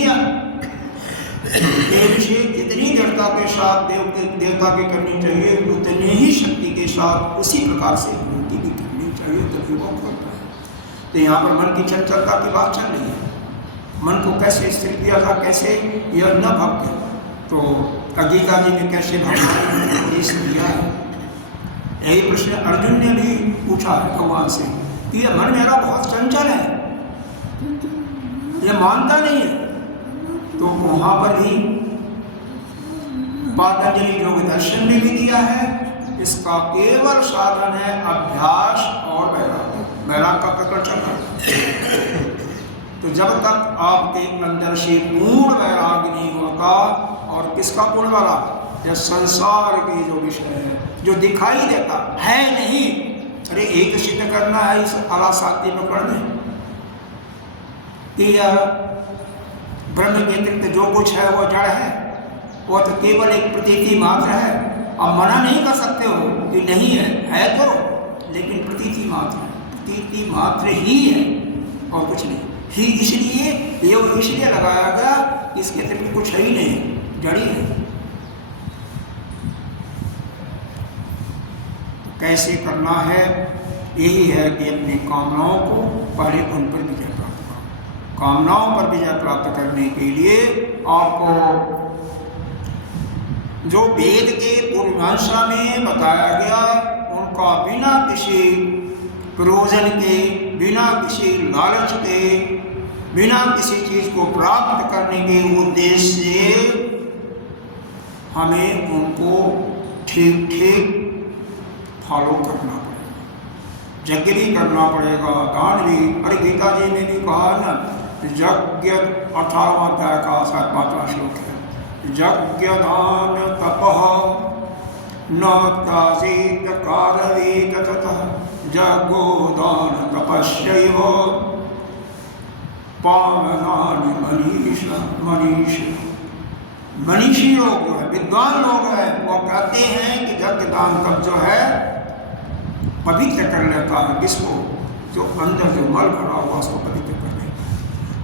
देव से जितनी दृढ़ता के साथ देवता की करनी चाहिए, उतनी ही शक्ति के साथ उसी प्रकार से उनकी भी करनी चाहिए, तभी वो खोलता है। तो यहाँ पर मन की चंचलता की बात चल रही है, मन को कैसे स्थिर किया था, कैसे यह न भक्त, तो गीता जी में कैसे भगवान ने उपदेश दिया है। यही प्रश्न अर्जुन ने भी पूछा है भगवान से कि यह मन मेरा बहुत चंचल है, यह मानता नहीं है। तो वहाँ पर भी पतंजलि योग दर्शन में भी दिया है, इसका केवल साधन है अभ्यास और वैराग्य। वैराग्य का प्रकट चल रहा है। तो जब तक आपके अंदर से पूर्ण वैराग्य नहीं होगा, और किसका पूर्ण वैराग्य, यह संसार के जो विषय है, जो दिखाई देता है नहीं, अरे एक सिद्ध करना है इस अला शांति पकड़ में कि यह ब्रह्म के अतिरिक्त जो कुछ है वो जड़ है, वो तो केवल एक प्रतीति मात्र है। अब मना नहीं कर सकते हो कि नहीं है तो, लेकिन प्रतीति मात्र है, प्रतीति मात्र ही है और कुछ नहीं ही। इसलिए ये इसलिए लगाया गया, इसके अतिरिक्त कुछ है ही नहीं, जड़ी है। कैसे करना है, यही है कि अपनी कामनाओं को पहले उन पर विजय प्राप्त करो। कामनाओं पर विजय प्राप्त करने के लिए आपको जो वेद के पूर्वांशा में बताया गया, उनका बिना किसी प्रयोजन के, बिना किसी लालच के, बिना किसी चीज को प्राप्त करने के उद्देश्य से हमें उनको ठीक ठीक फॉलो करना पड़ेगा। यज्ञ भी करना पड़ेगा, दान भी। अरे गीता जी ने भी कहा ना, यज्ञ 18वां अध्याय का 7वां श्लोक है, यज्ञदान तपः न तासेत कारवेत ततः यज्ञोदान तपस्यैव पावनानि मनीषी लोग जो है, विद्वान लोग हैं, वो कहते हैं कि यज्ञ दान तप जो है पवित्र कर लेता है किसको, जो अंदर जो मल भरा हुआ उसको पवित्र कर लेता।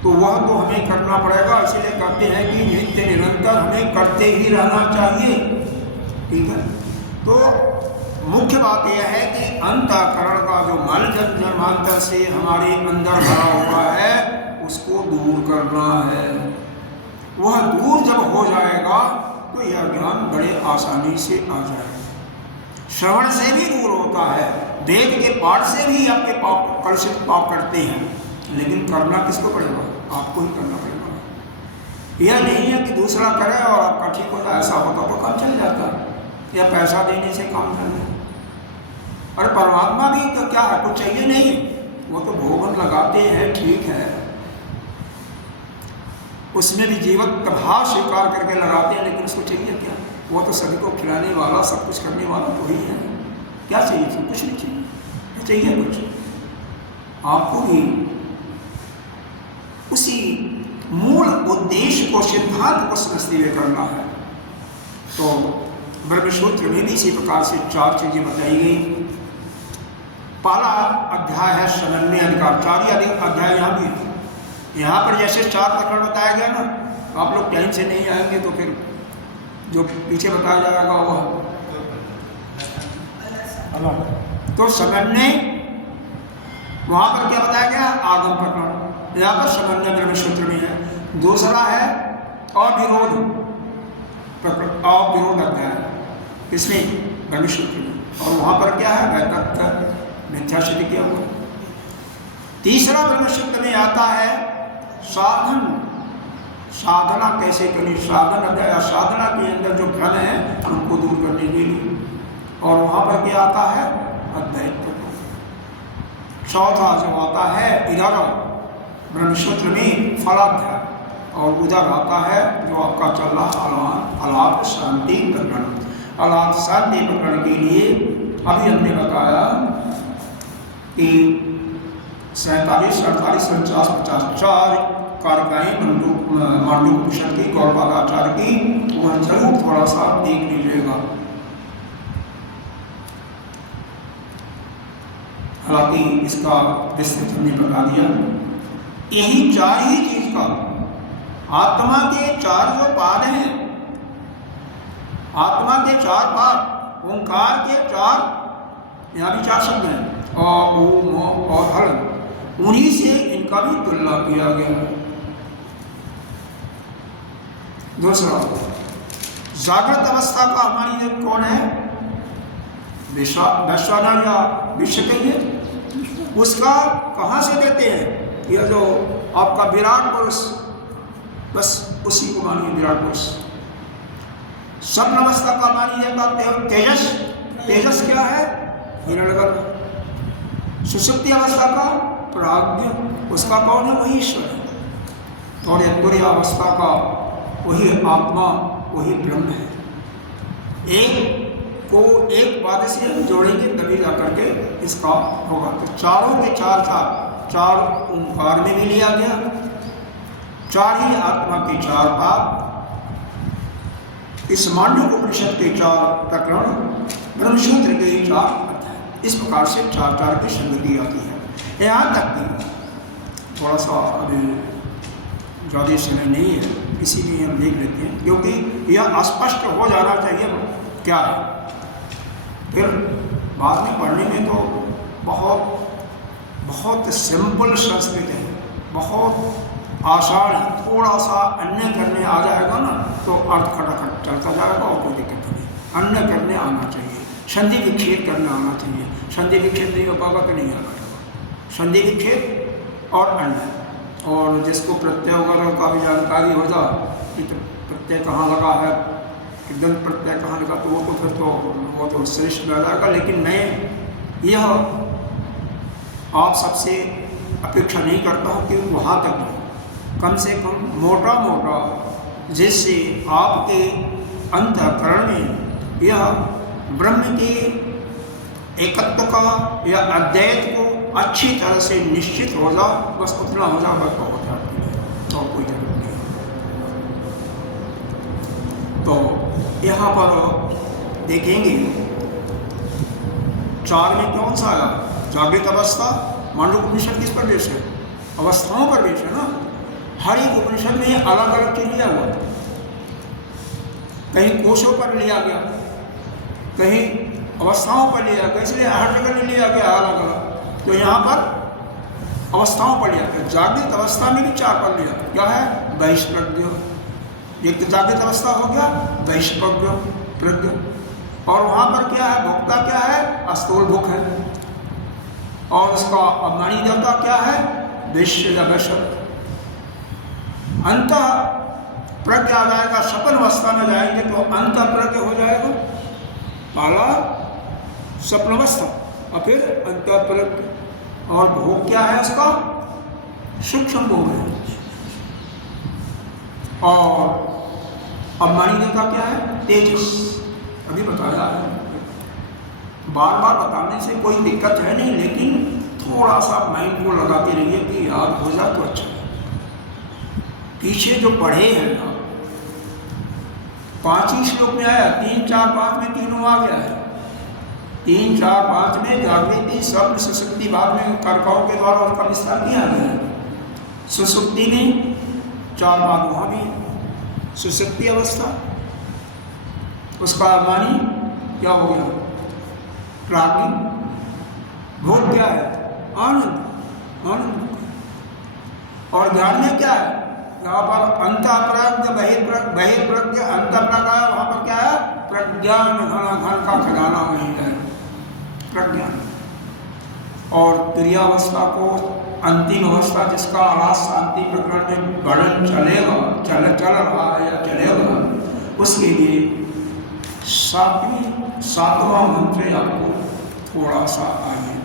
तो वह तो हमें करना पड़ेगा, इसीलिए कहते हैं कि नित्य निरंतर हमें करते ही रहना चाहिए। ठीक है, तो मुख्य बात यह है कि अंतःकरण का जो मल जन्मांतर से हमारे अंदर भरा हुआ है उसको दूर करना है। वह दूर जब हो जाएगा तो यह ज्ञान बड़े आसानी से आ जाएगा। श्रवण से भी दूर होता है, वेद के पाठ से भी आपके पाप कलुषित पाप करते हैं, लेकिन करना किसको पड़ेगा, आपको ही करना पड़ेगा। यह नहीं है कि दूसरा करे और आपका ठीक होता, ऐसा होता तो काम चल जाता, या पैसा देने से काम चल जाए। और परमात्मा भी तो क्या है, कुछ चाहिए नहीं, वो तो भोगन लगाते हैं, ठीक है, उसमें भी जीवत भाव स्वीकार करके लगाते हैं, लेकिन उसको चाहिए क्या, वो तो सभी को खिलाने वाला, सब कुछ करने वाला तो ही है। क्या चाहिए, कुछ नहीं चाहिए, चाहिए कुछ आपको भी उसी मूल उद्देश्य को, सिद्धांत को समझते हुए करना है। तो ब्रह्मसूत्र में भी इसी प्रकार से 4 चीजें बताई गई। पहला अध्याय है समन्वय अधिकार, 4 अध्याय यहाँ भी है। यहाँ पर जैसे 4 प्रकरण बताया गया ना, आप लोग टाइम से नहीं आएंगे तो फिर जो पीछे बताया जाएगा वह तो समन्वय, वहाँ पर क्या बताया गया, आगम प्रकरण, यहाँ पर समन्वय ब्रह्मसूत्र में है। दूसरा है अविरोध प्रकरण, अविरोध अध्याय इसमें ब्रह्मसूत्र में, और वहाँ पर क्या है, वैतथ्य मिथ्या सिद्ध किया हुआ। तीसरा ब्रह्मसूत्र में आता है साधन, साधना कैसे करनी, साधन अध्याय, साधना के अंदर जो भ्रम है उनको दूर करने के लिए, और वहाँ पर क्या आता है, अद्वैत। चौथा जो आता है इधर ब्रह्मसूत्र में फलाध्याय, और उधर आता है जो आपका चल रहा अलाप शांति प्रकरण। अलाप शांति प्रकरण के लिए अभी हमने बताया कि 47, 48, 49, 50 4 कारकाएँ मांडुक्य की, गौड़पादाचार्य की, वह जरूर थोड़ा सा देख लीजिएगा। हालांकि इसका विस्तृत हमने बता दिया। यही 4 ही चीज का, आत्मा के 4 जो पाद हैं, आत्मा के 4 पाद, ओंकार के 4, यहाँ भी 4 शब्द हैं, अ, उ, म और हल, उन्हीं से इनका भी तुलना किया गया है। दूसरा, जागृत अवस्था का हमारी ये कौन है, वैश्वानर या विश्व कहिए, उसका कहाँ से देते हैं, यह जो आपका विराट पुरुष, बस उसी को मानिए विराट पुरुष। स्वप्न अवस्था का मानिएगा तेजस, तेजस क्या है, हिरण्यगर्भ। सुषुप्ति अवस्था का प्राज्ञ, उसका कौन है, वही ईश्वर है। और अंतरिया अवस्था का वही आत्मा, वही ब्रह्म है। एक को एक पाद से हम जोड़ेंगे तभी जाकर के इसका होगा। तो चारों के 4 ओंकार में भी लिया गया, 4 ही आत्मा के 4 पाद, इस मांडुक्य उपनिषद के 4 प्रकरण, ब्रह्मसूत्र के 4 अध्याय, इस प्रकार से 4 की संगति आती है। यहाँ तक कि थोड़ा सा अभी ज़्यादा समय नहीं है, इसीलिए हम देख लेते हैं, क्योंकि यह स्पष्ट हो जाना चाहिए क्या है। फिर बाद में पढ़ने में तो बहुत सिंपल संस्कृत है, बहुत आसान है, थोड़ा सा अन्य करने आ जाएगा ना तो अर्थ खटाखट चलता जाएगा और कोई दिक्कत नहीं। अन्य करने आना चाहिए, संधि विच्छेद करना आना चाहिए। संधि विच्छेद नहीं हो पाएगा तो नहीं आना चाहिए। संधि विच्छेद और अन्य, और जिसको प्रत्यय वगैरह का भी जानकारी हो जाए कि प्रत्यय कहाँ लगा है, दंत प्रत्यय कहाँ लगा, तो वो तो फिर तो वो तो श्रेष्ठ रह जाएगा। लेकिन मैं यह आप सबसे अपेक्षा नहीं करता हूँ कि वहाँ तक कम से कम मोटा जिससे आपके अंतःकरण में यह ब्रह्म के एकत्व का या अद्वैत को अच्छी तरह से निश्चित हो जा, बस उतना हो जा, बस बहुत है, तो कोई जरूरत नहीं। तो यहाँ पर देखेंगे 4 में कौन सा आया? जागृत अवस्था। मांडव्य उपनिषद किस पर बेस है? अवस्थाओं पर बेस है ना। हर एक उपनिषद में अलग अलग चीज लिया हुआ, कहीं कोशों पर लिया गया, कहीं अवस्थाओं पर लिया गया, इसलिए हर जगह लिया गया अलग अलग। तो यहाँ पर अवस्थाओं पर लिया गया। जागृत अवस्था में भी 4 पर लिया। क्या है? बहिष्प्रज्ञ। एक तो जागृत अवस्था हो गया, बहिष्प्रज्ञ। और वहाँ पर क्या है? भोक्ता क्या है? अस्थूल भुक है। और उसका अभिमानी देवता क्या है? विश्व या वैश्व। अंत प्रज्ञ आ जाएगा, सपन अवस्था में जाएंगे तो अंत प्रज्ञ हो जाएगा। पहला सपन अवस्था और फिर अंत प्रज्ञ। और भोग क्या है उसका? सूक्ष्म भोग है। और अभिमानी देवता क्या है? तेजस। अभी बताया है, बार बार बताने से कोई दिक्कत है नहीं, लेकिन थोड़ा सा माइंड को लगाते रहिए कि याद हो जाए तो अच्छा। पीछे जो पढ़े हैं ना, 5 ही श्लोक में आया, 3, 4, 5 में तीनों आ गया है। 3, 4, 5 में जागृति स्वप्न सुषुप्ति, बाद में कर्काओं के द्वारा उसका विस्तार किया गया है। सुषुप्ति में 4 बात वहाँ भी है। सुषुप्ति अवस्था, उसका मानी क्या हो गया? प्राज्ञ। भोग क्या है? आनंद। आनंद। और ज्ञान में क्या है? यहाँ पर अंतःप्रज्ञ, बहिर्प्रज्ञ, अंतःप्रज्ञ, वहाँ पर क्या है? प्रज्ञान घन का खजाना वहीं है, प्रज्ञान। और क्रियावस्था को अंतिम अवस्था, जिसका आवास शांति प्रकरण में वर्णन चलेगा, चल रहा है या चलेगा, उसके लिए 7वां मंत्र आपको थोड़ा सा आइए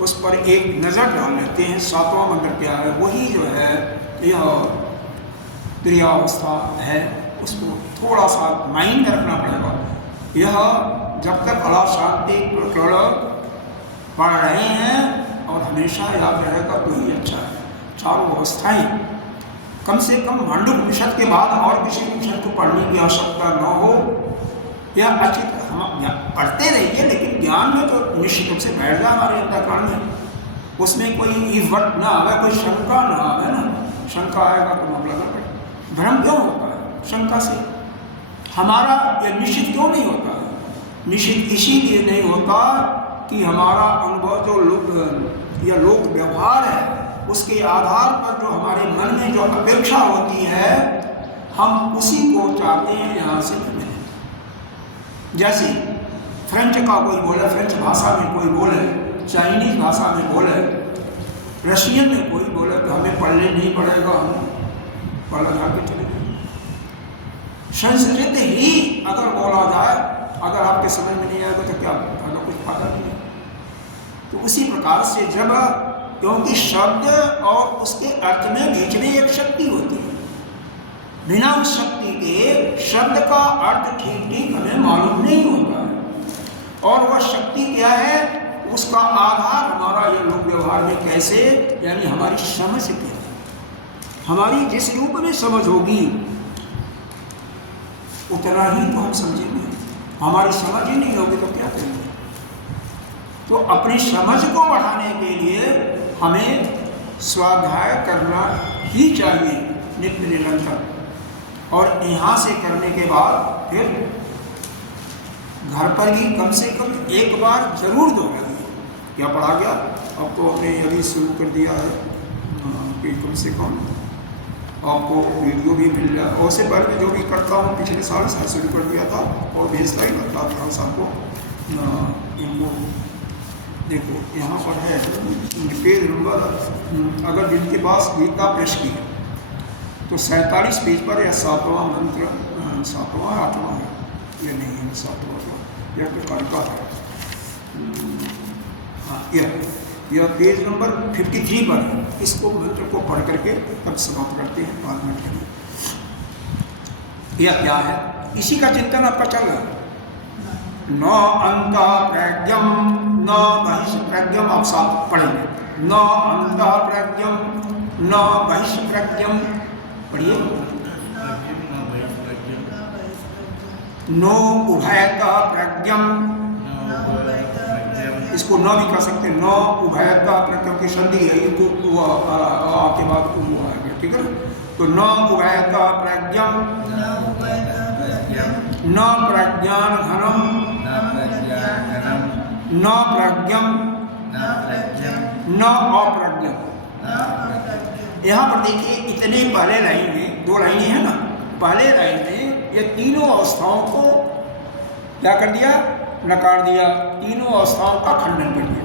उस पर एक नज़र डाल लेते हैं। 7वां मंत्र क्या है? वही जो है यह क्रियावस्था है, उसको थोड़ा सा माइंड में रखना पड़ेगा। यह जब तक अला शांति प्रकरण पढ़ रहे हैं और हमेशा याद रहेगा तो ही अच्छा है। 4 अवस्थाएं कम से कम मांडव्य उपनिषद के बाद और किसी उपनिषद को पढ़ने की आवश्यकता न हो। यह अच्छी हम पढ़ते रहिए, लेकिन ज्ञान में तो निश्चित रूप से बैठ जाए हमारे अंतःकरण में, उसमें कोई इवट ना आवे, कोई शंका ना आवे ना। शंका आएगा तो मामला ना पड़े। भ्रम क्यों होता है? शंका से। हमारा यह निश्चित क्यों नहीं होता है? निश्चित इसीलिए नहीं होता कि हमारा अनुभव जो लोक व्यवहार है, उसके आधार पर जो हमारे मन में जो अपेक्षा होती है, हम उसी को चाहते हैं यहाँ से मिले। जैसे फ्रेंच का कोई बोले, फ्रेंच भाषा में कोई बोले, चाइनीज भाषा में बोले, रशियन में कोई बोले, तो हमें पढ़ने नहीं पड़ेगा, हम पढ़ा जाके चले जाएंगे। संस्कृत ही अगर बोला जाए, अगर आपके समझ में नहीं आएगा तो क्या कुछ फायदा नहीं है। तो उसी प्रकार से जब, क्योंकि शब्द और उसके अर्थ में बीच में एक शक्ति होती है, बिना उस शक्ति के शब्द का अर्थ ठीक ठीक हमें मालूम नहीं होता है। और वह शक्ति क्या है? उसका आधार हमारा ये लोक व्यवहार में कैसे, यानी हमारी समझ क्या है। हमारी जिस रूप में समझ होगी उतना ही तो हम समझेंगे। हमारी समझ ही नहीं होगी तो क्या करेंगे? तो अपनी समझ को बढ़ाने के लिए हमें स्वाध्याय करना ही चाहिए नित्य निरंतर। और यहाँ से करने के बाद फिर घर पर ही कम से कम एक बार जरूर दोहराइए। क्या पढ़ा गया? अब तो हमने अभी शुरू कर दिया है कि कम से कम आपको वीडियो भी मिल जाए। और उससे पहले जो भी करता हूँ, पिछले साल से शुरू कर दिया था और भेजता ही करता था सबको। इनको देखो यहाँ पर है पेज नंबर, अगर जिनके पास गीता प्रेस की है तो 47 पेज पर यह 7वां मंत्र, 7वां 8वां है, ये नहीं है 7वां, यह प्रकार का है। हाँ, यह पेज नंबर 53 पर है। इसको मंत्र को पढ़ करके तब समाप्त करते हैं 5 मिनट के लिए। यह क्या है, इसी का चिंतन आपका चल रहा है। न अंतः प्रज्ञम न बहिष्प्रज्ञम, आप साथ पढ़ेंगे। न अंतः प्रज्ञम न बहिष्प्रज्ञम, पढ़िए। नो उभयतः प्रज्ञम, इसको न भी कह सकते हैं। न उभयतः प्रज्ञम की संधि है, इनको आपके बाद आएगा, ठीक है। तो न उभयतः प्रज्ञम न प्रज्ञान घनम न प्रज्ञम न अप्रज्ञम। यहाँ पर देखिए, इतने पहले लाइन में, दो लाइनें हैं ना, पहले लाइन में ये तीनों अवस्थाओं को क्या कर दिया, नकार दिया, तीनों अवस्थाओं का खंडन कर दिया।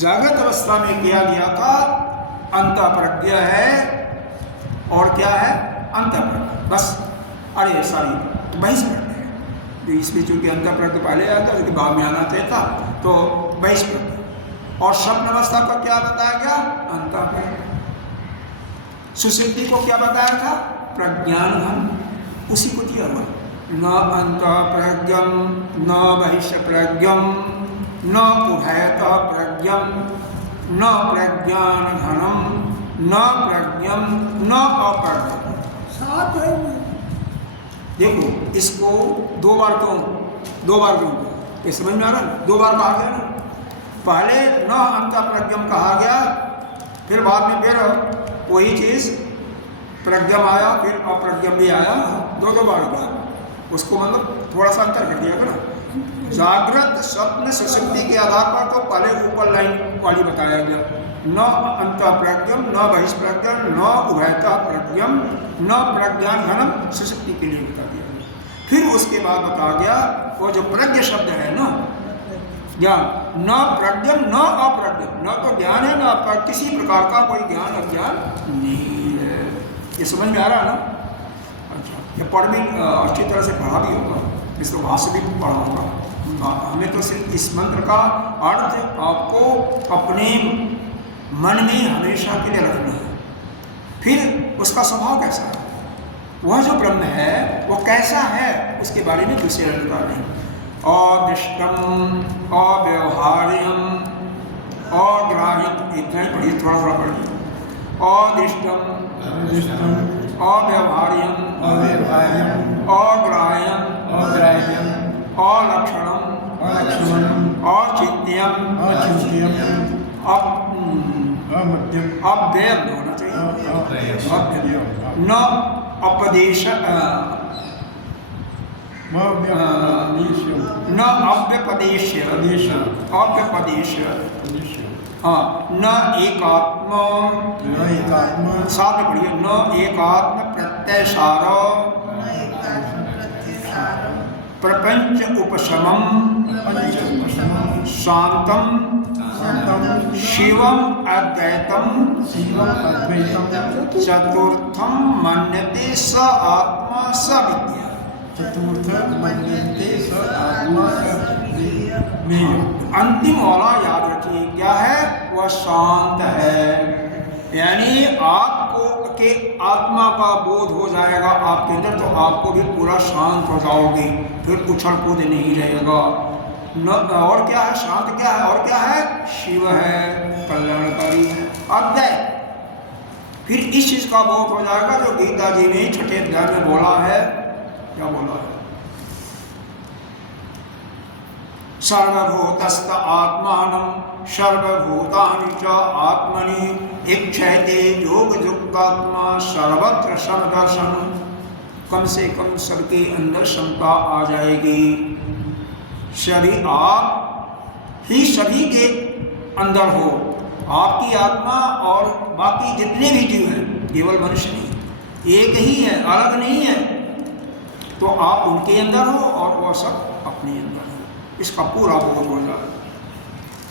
जागृत अवस्था में किया गया था अंतःप्रज्ञ है, और क्या है, अंतःप्रज्ञ, बस। अरे सॉरी, बहिष्प्रज्ञ है, इसमें चूंकि अंतःप्रज्ञ पहले आता है, बाद में आना चाहता, तो बहिष्प्रज्ञ। और स्वप्न अवस्था को क्या बताया गया, अंतःप्रज्ञ। सुषुप्ति को क्या बताया था, प्रज्ञान घन, उसी को दिया हुआ। न अंतःप्रज्ञम न बहिष्प्रज्ञम न उभयतः प्रज्ञम न प्रज्ञान घनम न प्रज्ञम न अप्रज्ञम। साथ है। देखो, इसको दो बार क्यों, ये समझ में आ रहा है, दो बार कहा गया ना। पहले न अंतःप्रज्ञम कहा गया, फिर बाद में फिर वही चीज प्रज्ञम आया, फिर अप्रज्ञम भी आया, दो बार गया। उसको मतलब थोड़ा सा अंतर कर दिया ना। जागृत स्वप्न सुषुप्ति के आधार पर तो पहले ऊपर लाइन वाली बताया गया, न अंतःप्रज्ञम न बहिष्प्रज्ञम न उभयतः प्रज्ञम न प्रज्ञान घनम, सुषुप्ति के लिए बता दिया। फिर उसके बाद बता गया वो जो प्रज्ञ शब्द है ना, ज्ञान, न प्रज्ञम न अप्रज्ञम, न तो ज्ञान है ना किसी प्रकार का कोई ज्ञान अज्ञान नहीं है। ये समझ में आ रहा है ना। अच्छा, ये पढ़ भी अच्छी तरह से पढ़ा भी होगा, इसको भाष्य भी पढ़ा होगा। हमें तो सिर्फ इस मंत्र का अर्थ आपको अपने मन में हमेशा के लिए रखना है। फिर उसका स्वभाव कैसा है, वह जो ब्रह्म है वो कैसा है, उसके बारे में दूसरे बता रहे हैं। अदृष्टम अव्यवहार्यम अग्राह्यम, इतना ही पढ़िए, थोड़ा थोड़ा पढ़िए। अदृष्टम अव्यवहार्यम अग्राह्यम अलक्षणम अचिंत्यम अव्ययम होना चाहिए, न अपदेश न अव्यपदेश्य न एकात्म, साथ में पढ़िए, न एकात्म प्रत्ययसार प्रपंच उपशमम शांतम शिवम अद्वैतम चतुर्थम मन्यते स आत्मा स विद्या। अंतिम वाला याद रखिए, क्या है, वह शांत है। यानी आपको के आत्मा का बोध हो जाएगा आपके अंदर, तो आपको भी पूरा शांत हो जाओगे, फिर उछल कूद नहीं रहेगा। न और क्या है, शांत क्या है, और क्या है, शिव है, कल्याणकारी है, अद्वैत। फिर इस चीज का बोध हो जाएगा जो गीता जी ने छठे अध्याय में बोला है। क्या बोला है, सर्वभूतस्थ आत्मानं सर्वभूतानि च आत्मनि इच्छते योगयुक्तात्मा सर्वत्र समदर्शन। कम से कम सबके अंदर क्षमता आ जाएगी, सभी आप ही सभी के अंदर हो, आपकी आत्मा और बाकी जितने भी जीव हैं, केवल मनुष्य नहीं, एक ही है, अलग नहीं है। तो आप उनके अंदर हो और वह सब अपने अंदर हो, इसका पूरा बोध हो जाए।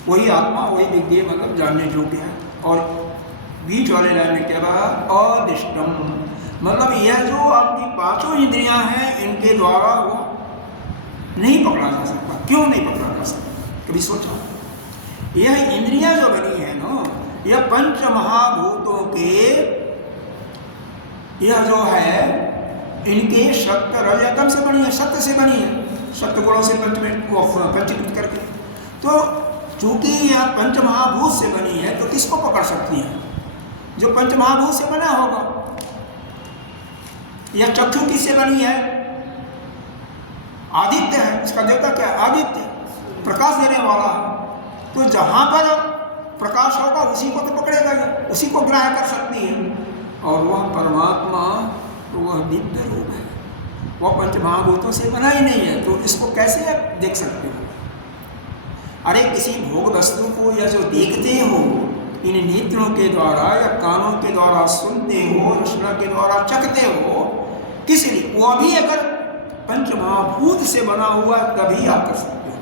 वही आत्मा वही विज्ञेय, मतलब जानने योग्य है। और बीच वाले लाइन में क्या रहा, अदिष्टम, मतलब यह जो आपकी पांचों इंद्रियां हैं, इनके द्वारा वो नहीं पकड़ा जा सकता। क्यों नहीं पकड़ा जा सकता, कभी सोचा? यह इंद्रियां जो बनी है ना, यह पंच महाभूतों के यह जो है इनके सत्य रजतम से बनी है, सत्य से बनी है, सत्य गुणों से पंचीकृत करके। तो चूंकि यह पंचमहाभूत से बनी है तो किसको पकड़ सकती है? जो पंचमहाभूत से बना होगा। यह चक्षु किससे बनी है? आदित्य है, इसका देवता क्या है? आदित्य, प्रकाश देने वाला है। तो जहां पर प्रकाश होगा उसी को तो पकड़ेगा, उसी को ग्राह्य कर सकती है। और वह परमात्मा तो वह नित्य रूप है, वह पंचमहाभूतों से बना ही नहीं है, तो इसको कैसे आप देख सकते हो? अरे किसी भोग वस्तु को या जो देखते हो इन नेत्रों के द्वारा या कानों के द्वारा सुनते हो, रसना के द्वारा चखते हो, किस लिए? वह भी अगर पंचमहाभूत से बना हुआ तभी आप कर सकते हो।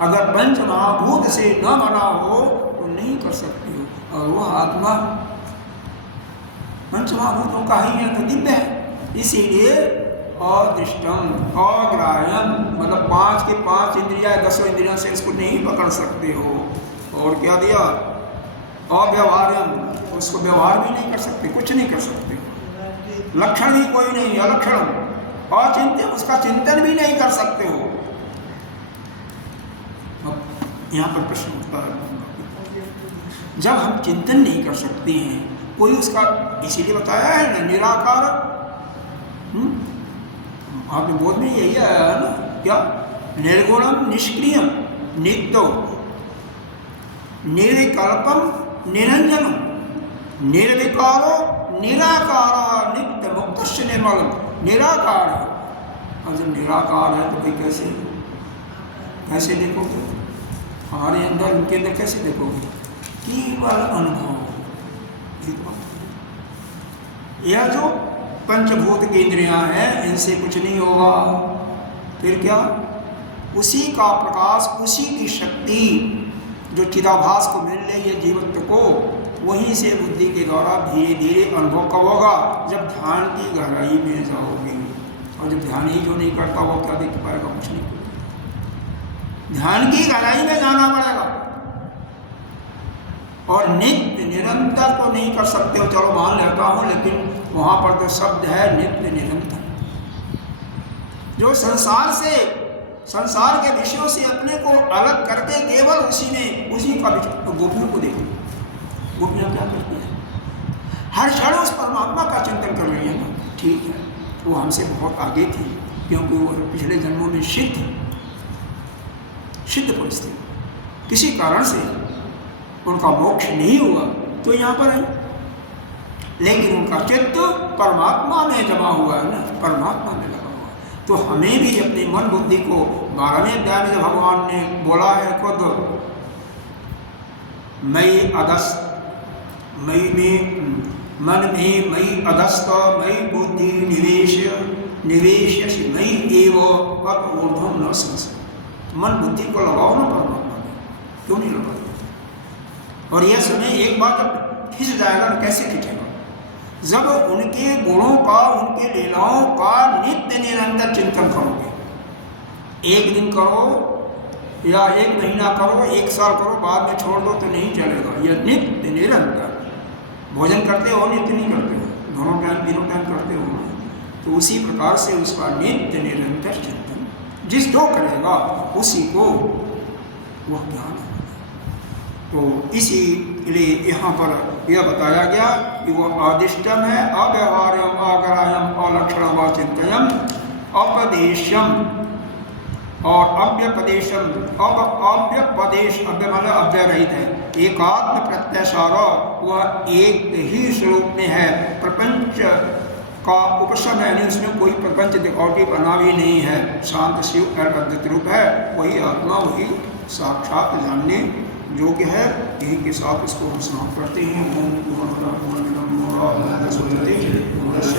अगर पंचमहाभूत से न बना हो तो नहीं कर सकते हो। और वह आत्मा पंचमहाभूतों का ही है, तो दिव्य है। इसीलिए अदृष्टम, अग्राह्यम, मतलब 5 के 5 इंद्रियां, 10 इंद्रियां से इसको नहीं पकड़ सकते हो। और क्या दिया? अव्यवहार्यम, उसको व्यवहार भी नहीं कर सकते, कुछ नहीं कर सकते, लक्षण भी कोई नहीं, अलक्षण, अचिंत्य, उसका चिंतन भी नहीं कर सकते हो। यहाँ पर प्रश्न उठता है, जब हम चिंतन नहीं कर सकते हैं कोई उसका, इसीलिए बताया है ना निराकार। आपने बोध में यही आया है ना, क्या? निर्गुणम निष्क्रियम नित्यो निर्विकल्पम निरंजनम निर्विकारो निराकार नित्य मुक्त निर्मलम। निराकार है, और जब निराकार है तो भाई कैसे देखोगे? हमारे अंदर, उनके अंदर कैसे देखोगे? केवल अनुभव। यह जो पंचभूत की इंद्रियां हैं इनसे कुछ नहीं होगा। फिर क्या? उसी का प्रकाश, उसी की शक्ति जो चिदाभास को मिल रही है जीवत्व को, वहीं से बुद्धि के द्वारा धीरे धीरे अनुभव कब होगा? जब ध्यान की गहराई में जाओगे। और जब ध्यान ही जो नहीं करता वो क्या देख पाएगा? कुछ नहीं। ध्यान की गहराई में जाना पड़ेगा। और नित्य निरंतर तो नहीं कर सकते हो, चलो मान लेता हूँ, लेकिन वहाँ पर तो शब्द है नित्य निरंतर। जो संसार से, संसार के विषयों से अपने को अलग करके केवल उसी में, उसी का विषय। तो गोपियों को देखो, गोपियाँ क्या करती हैं? हर क्षण उस परमात्मा का चिंतन कर रही है ना। ठीक है, वो हमसे बहुत आगे थी, क्योंकि वो पिछले जन्मों में सिद्ध पुरुष थे, किसी कारण से उनका मोक्ष नहीं हुआ तो यहाँ पर है, लेकिन उनका चित्त परमात्मा में जमा हुआ है ना, परमात्मा में लगा हुआ। तो हमें भी अपनी मन बुद्धि को 12वें अध्याय में भगवान ने बोला है खुद, मई अधस्त, मई में मन में मई अधस्त मई बुद्धि निवेश मई एव ऊर्ध्वं न संस। मन बुद्धि को लगाओ ना परमात्मा में, क्यों नहीं लगाओ? और यह समय एक बार जब खिंच जाएगा तो कैसे खिंचेगा? जब उनके गुणों का, उनके लीलाओं का नित्य निरंतर चिंतन करोगे। एक दिन करो या 1 महीना करो, 1 साल करो, बाद में छोड़ दो तो नहीं चलेगा। यह नित्य निरंतर। भोजन करते हो, नित्य नहीं करते हो, दोनों टाइम तीनों टाइम करते हो, तो उसी प्रकार से उसका नित्य निरंतर चिंतन जिस जो करेगा उसी को वह ज्ञान है। तो इसीलिए यहाँ पर यह बताया गया कि वह आदिष्टम है, अव्यवहार्यम, अग्राह्यम, अलक्षणम, अचिंत्यम, अपदेशम और अव्यपदेशम। अव्यपदेश, अव्य मतलब अव्यय रहित है। एकात्म प्रत्यसार, वह एक ही स्वरूप में है। प्रपंच का उपशम है, यानी उसमें कोई प्रपंच दिखावटी बना भी नहीं है। शांत शिव अद्वित रूप है, वही आत्मा, वही साक्षात जानने योग्य है। यही के साथ इसको हम समाप्त करते हैं। ओम पूर्णमदः पूर्णमिदं पूर्णात् पूर्णमुदच्यते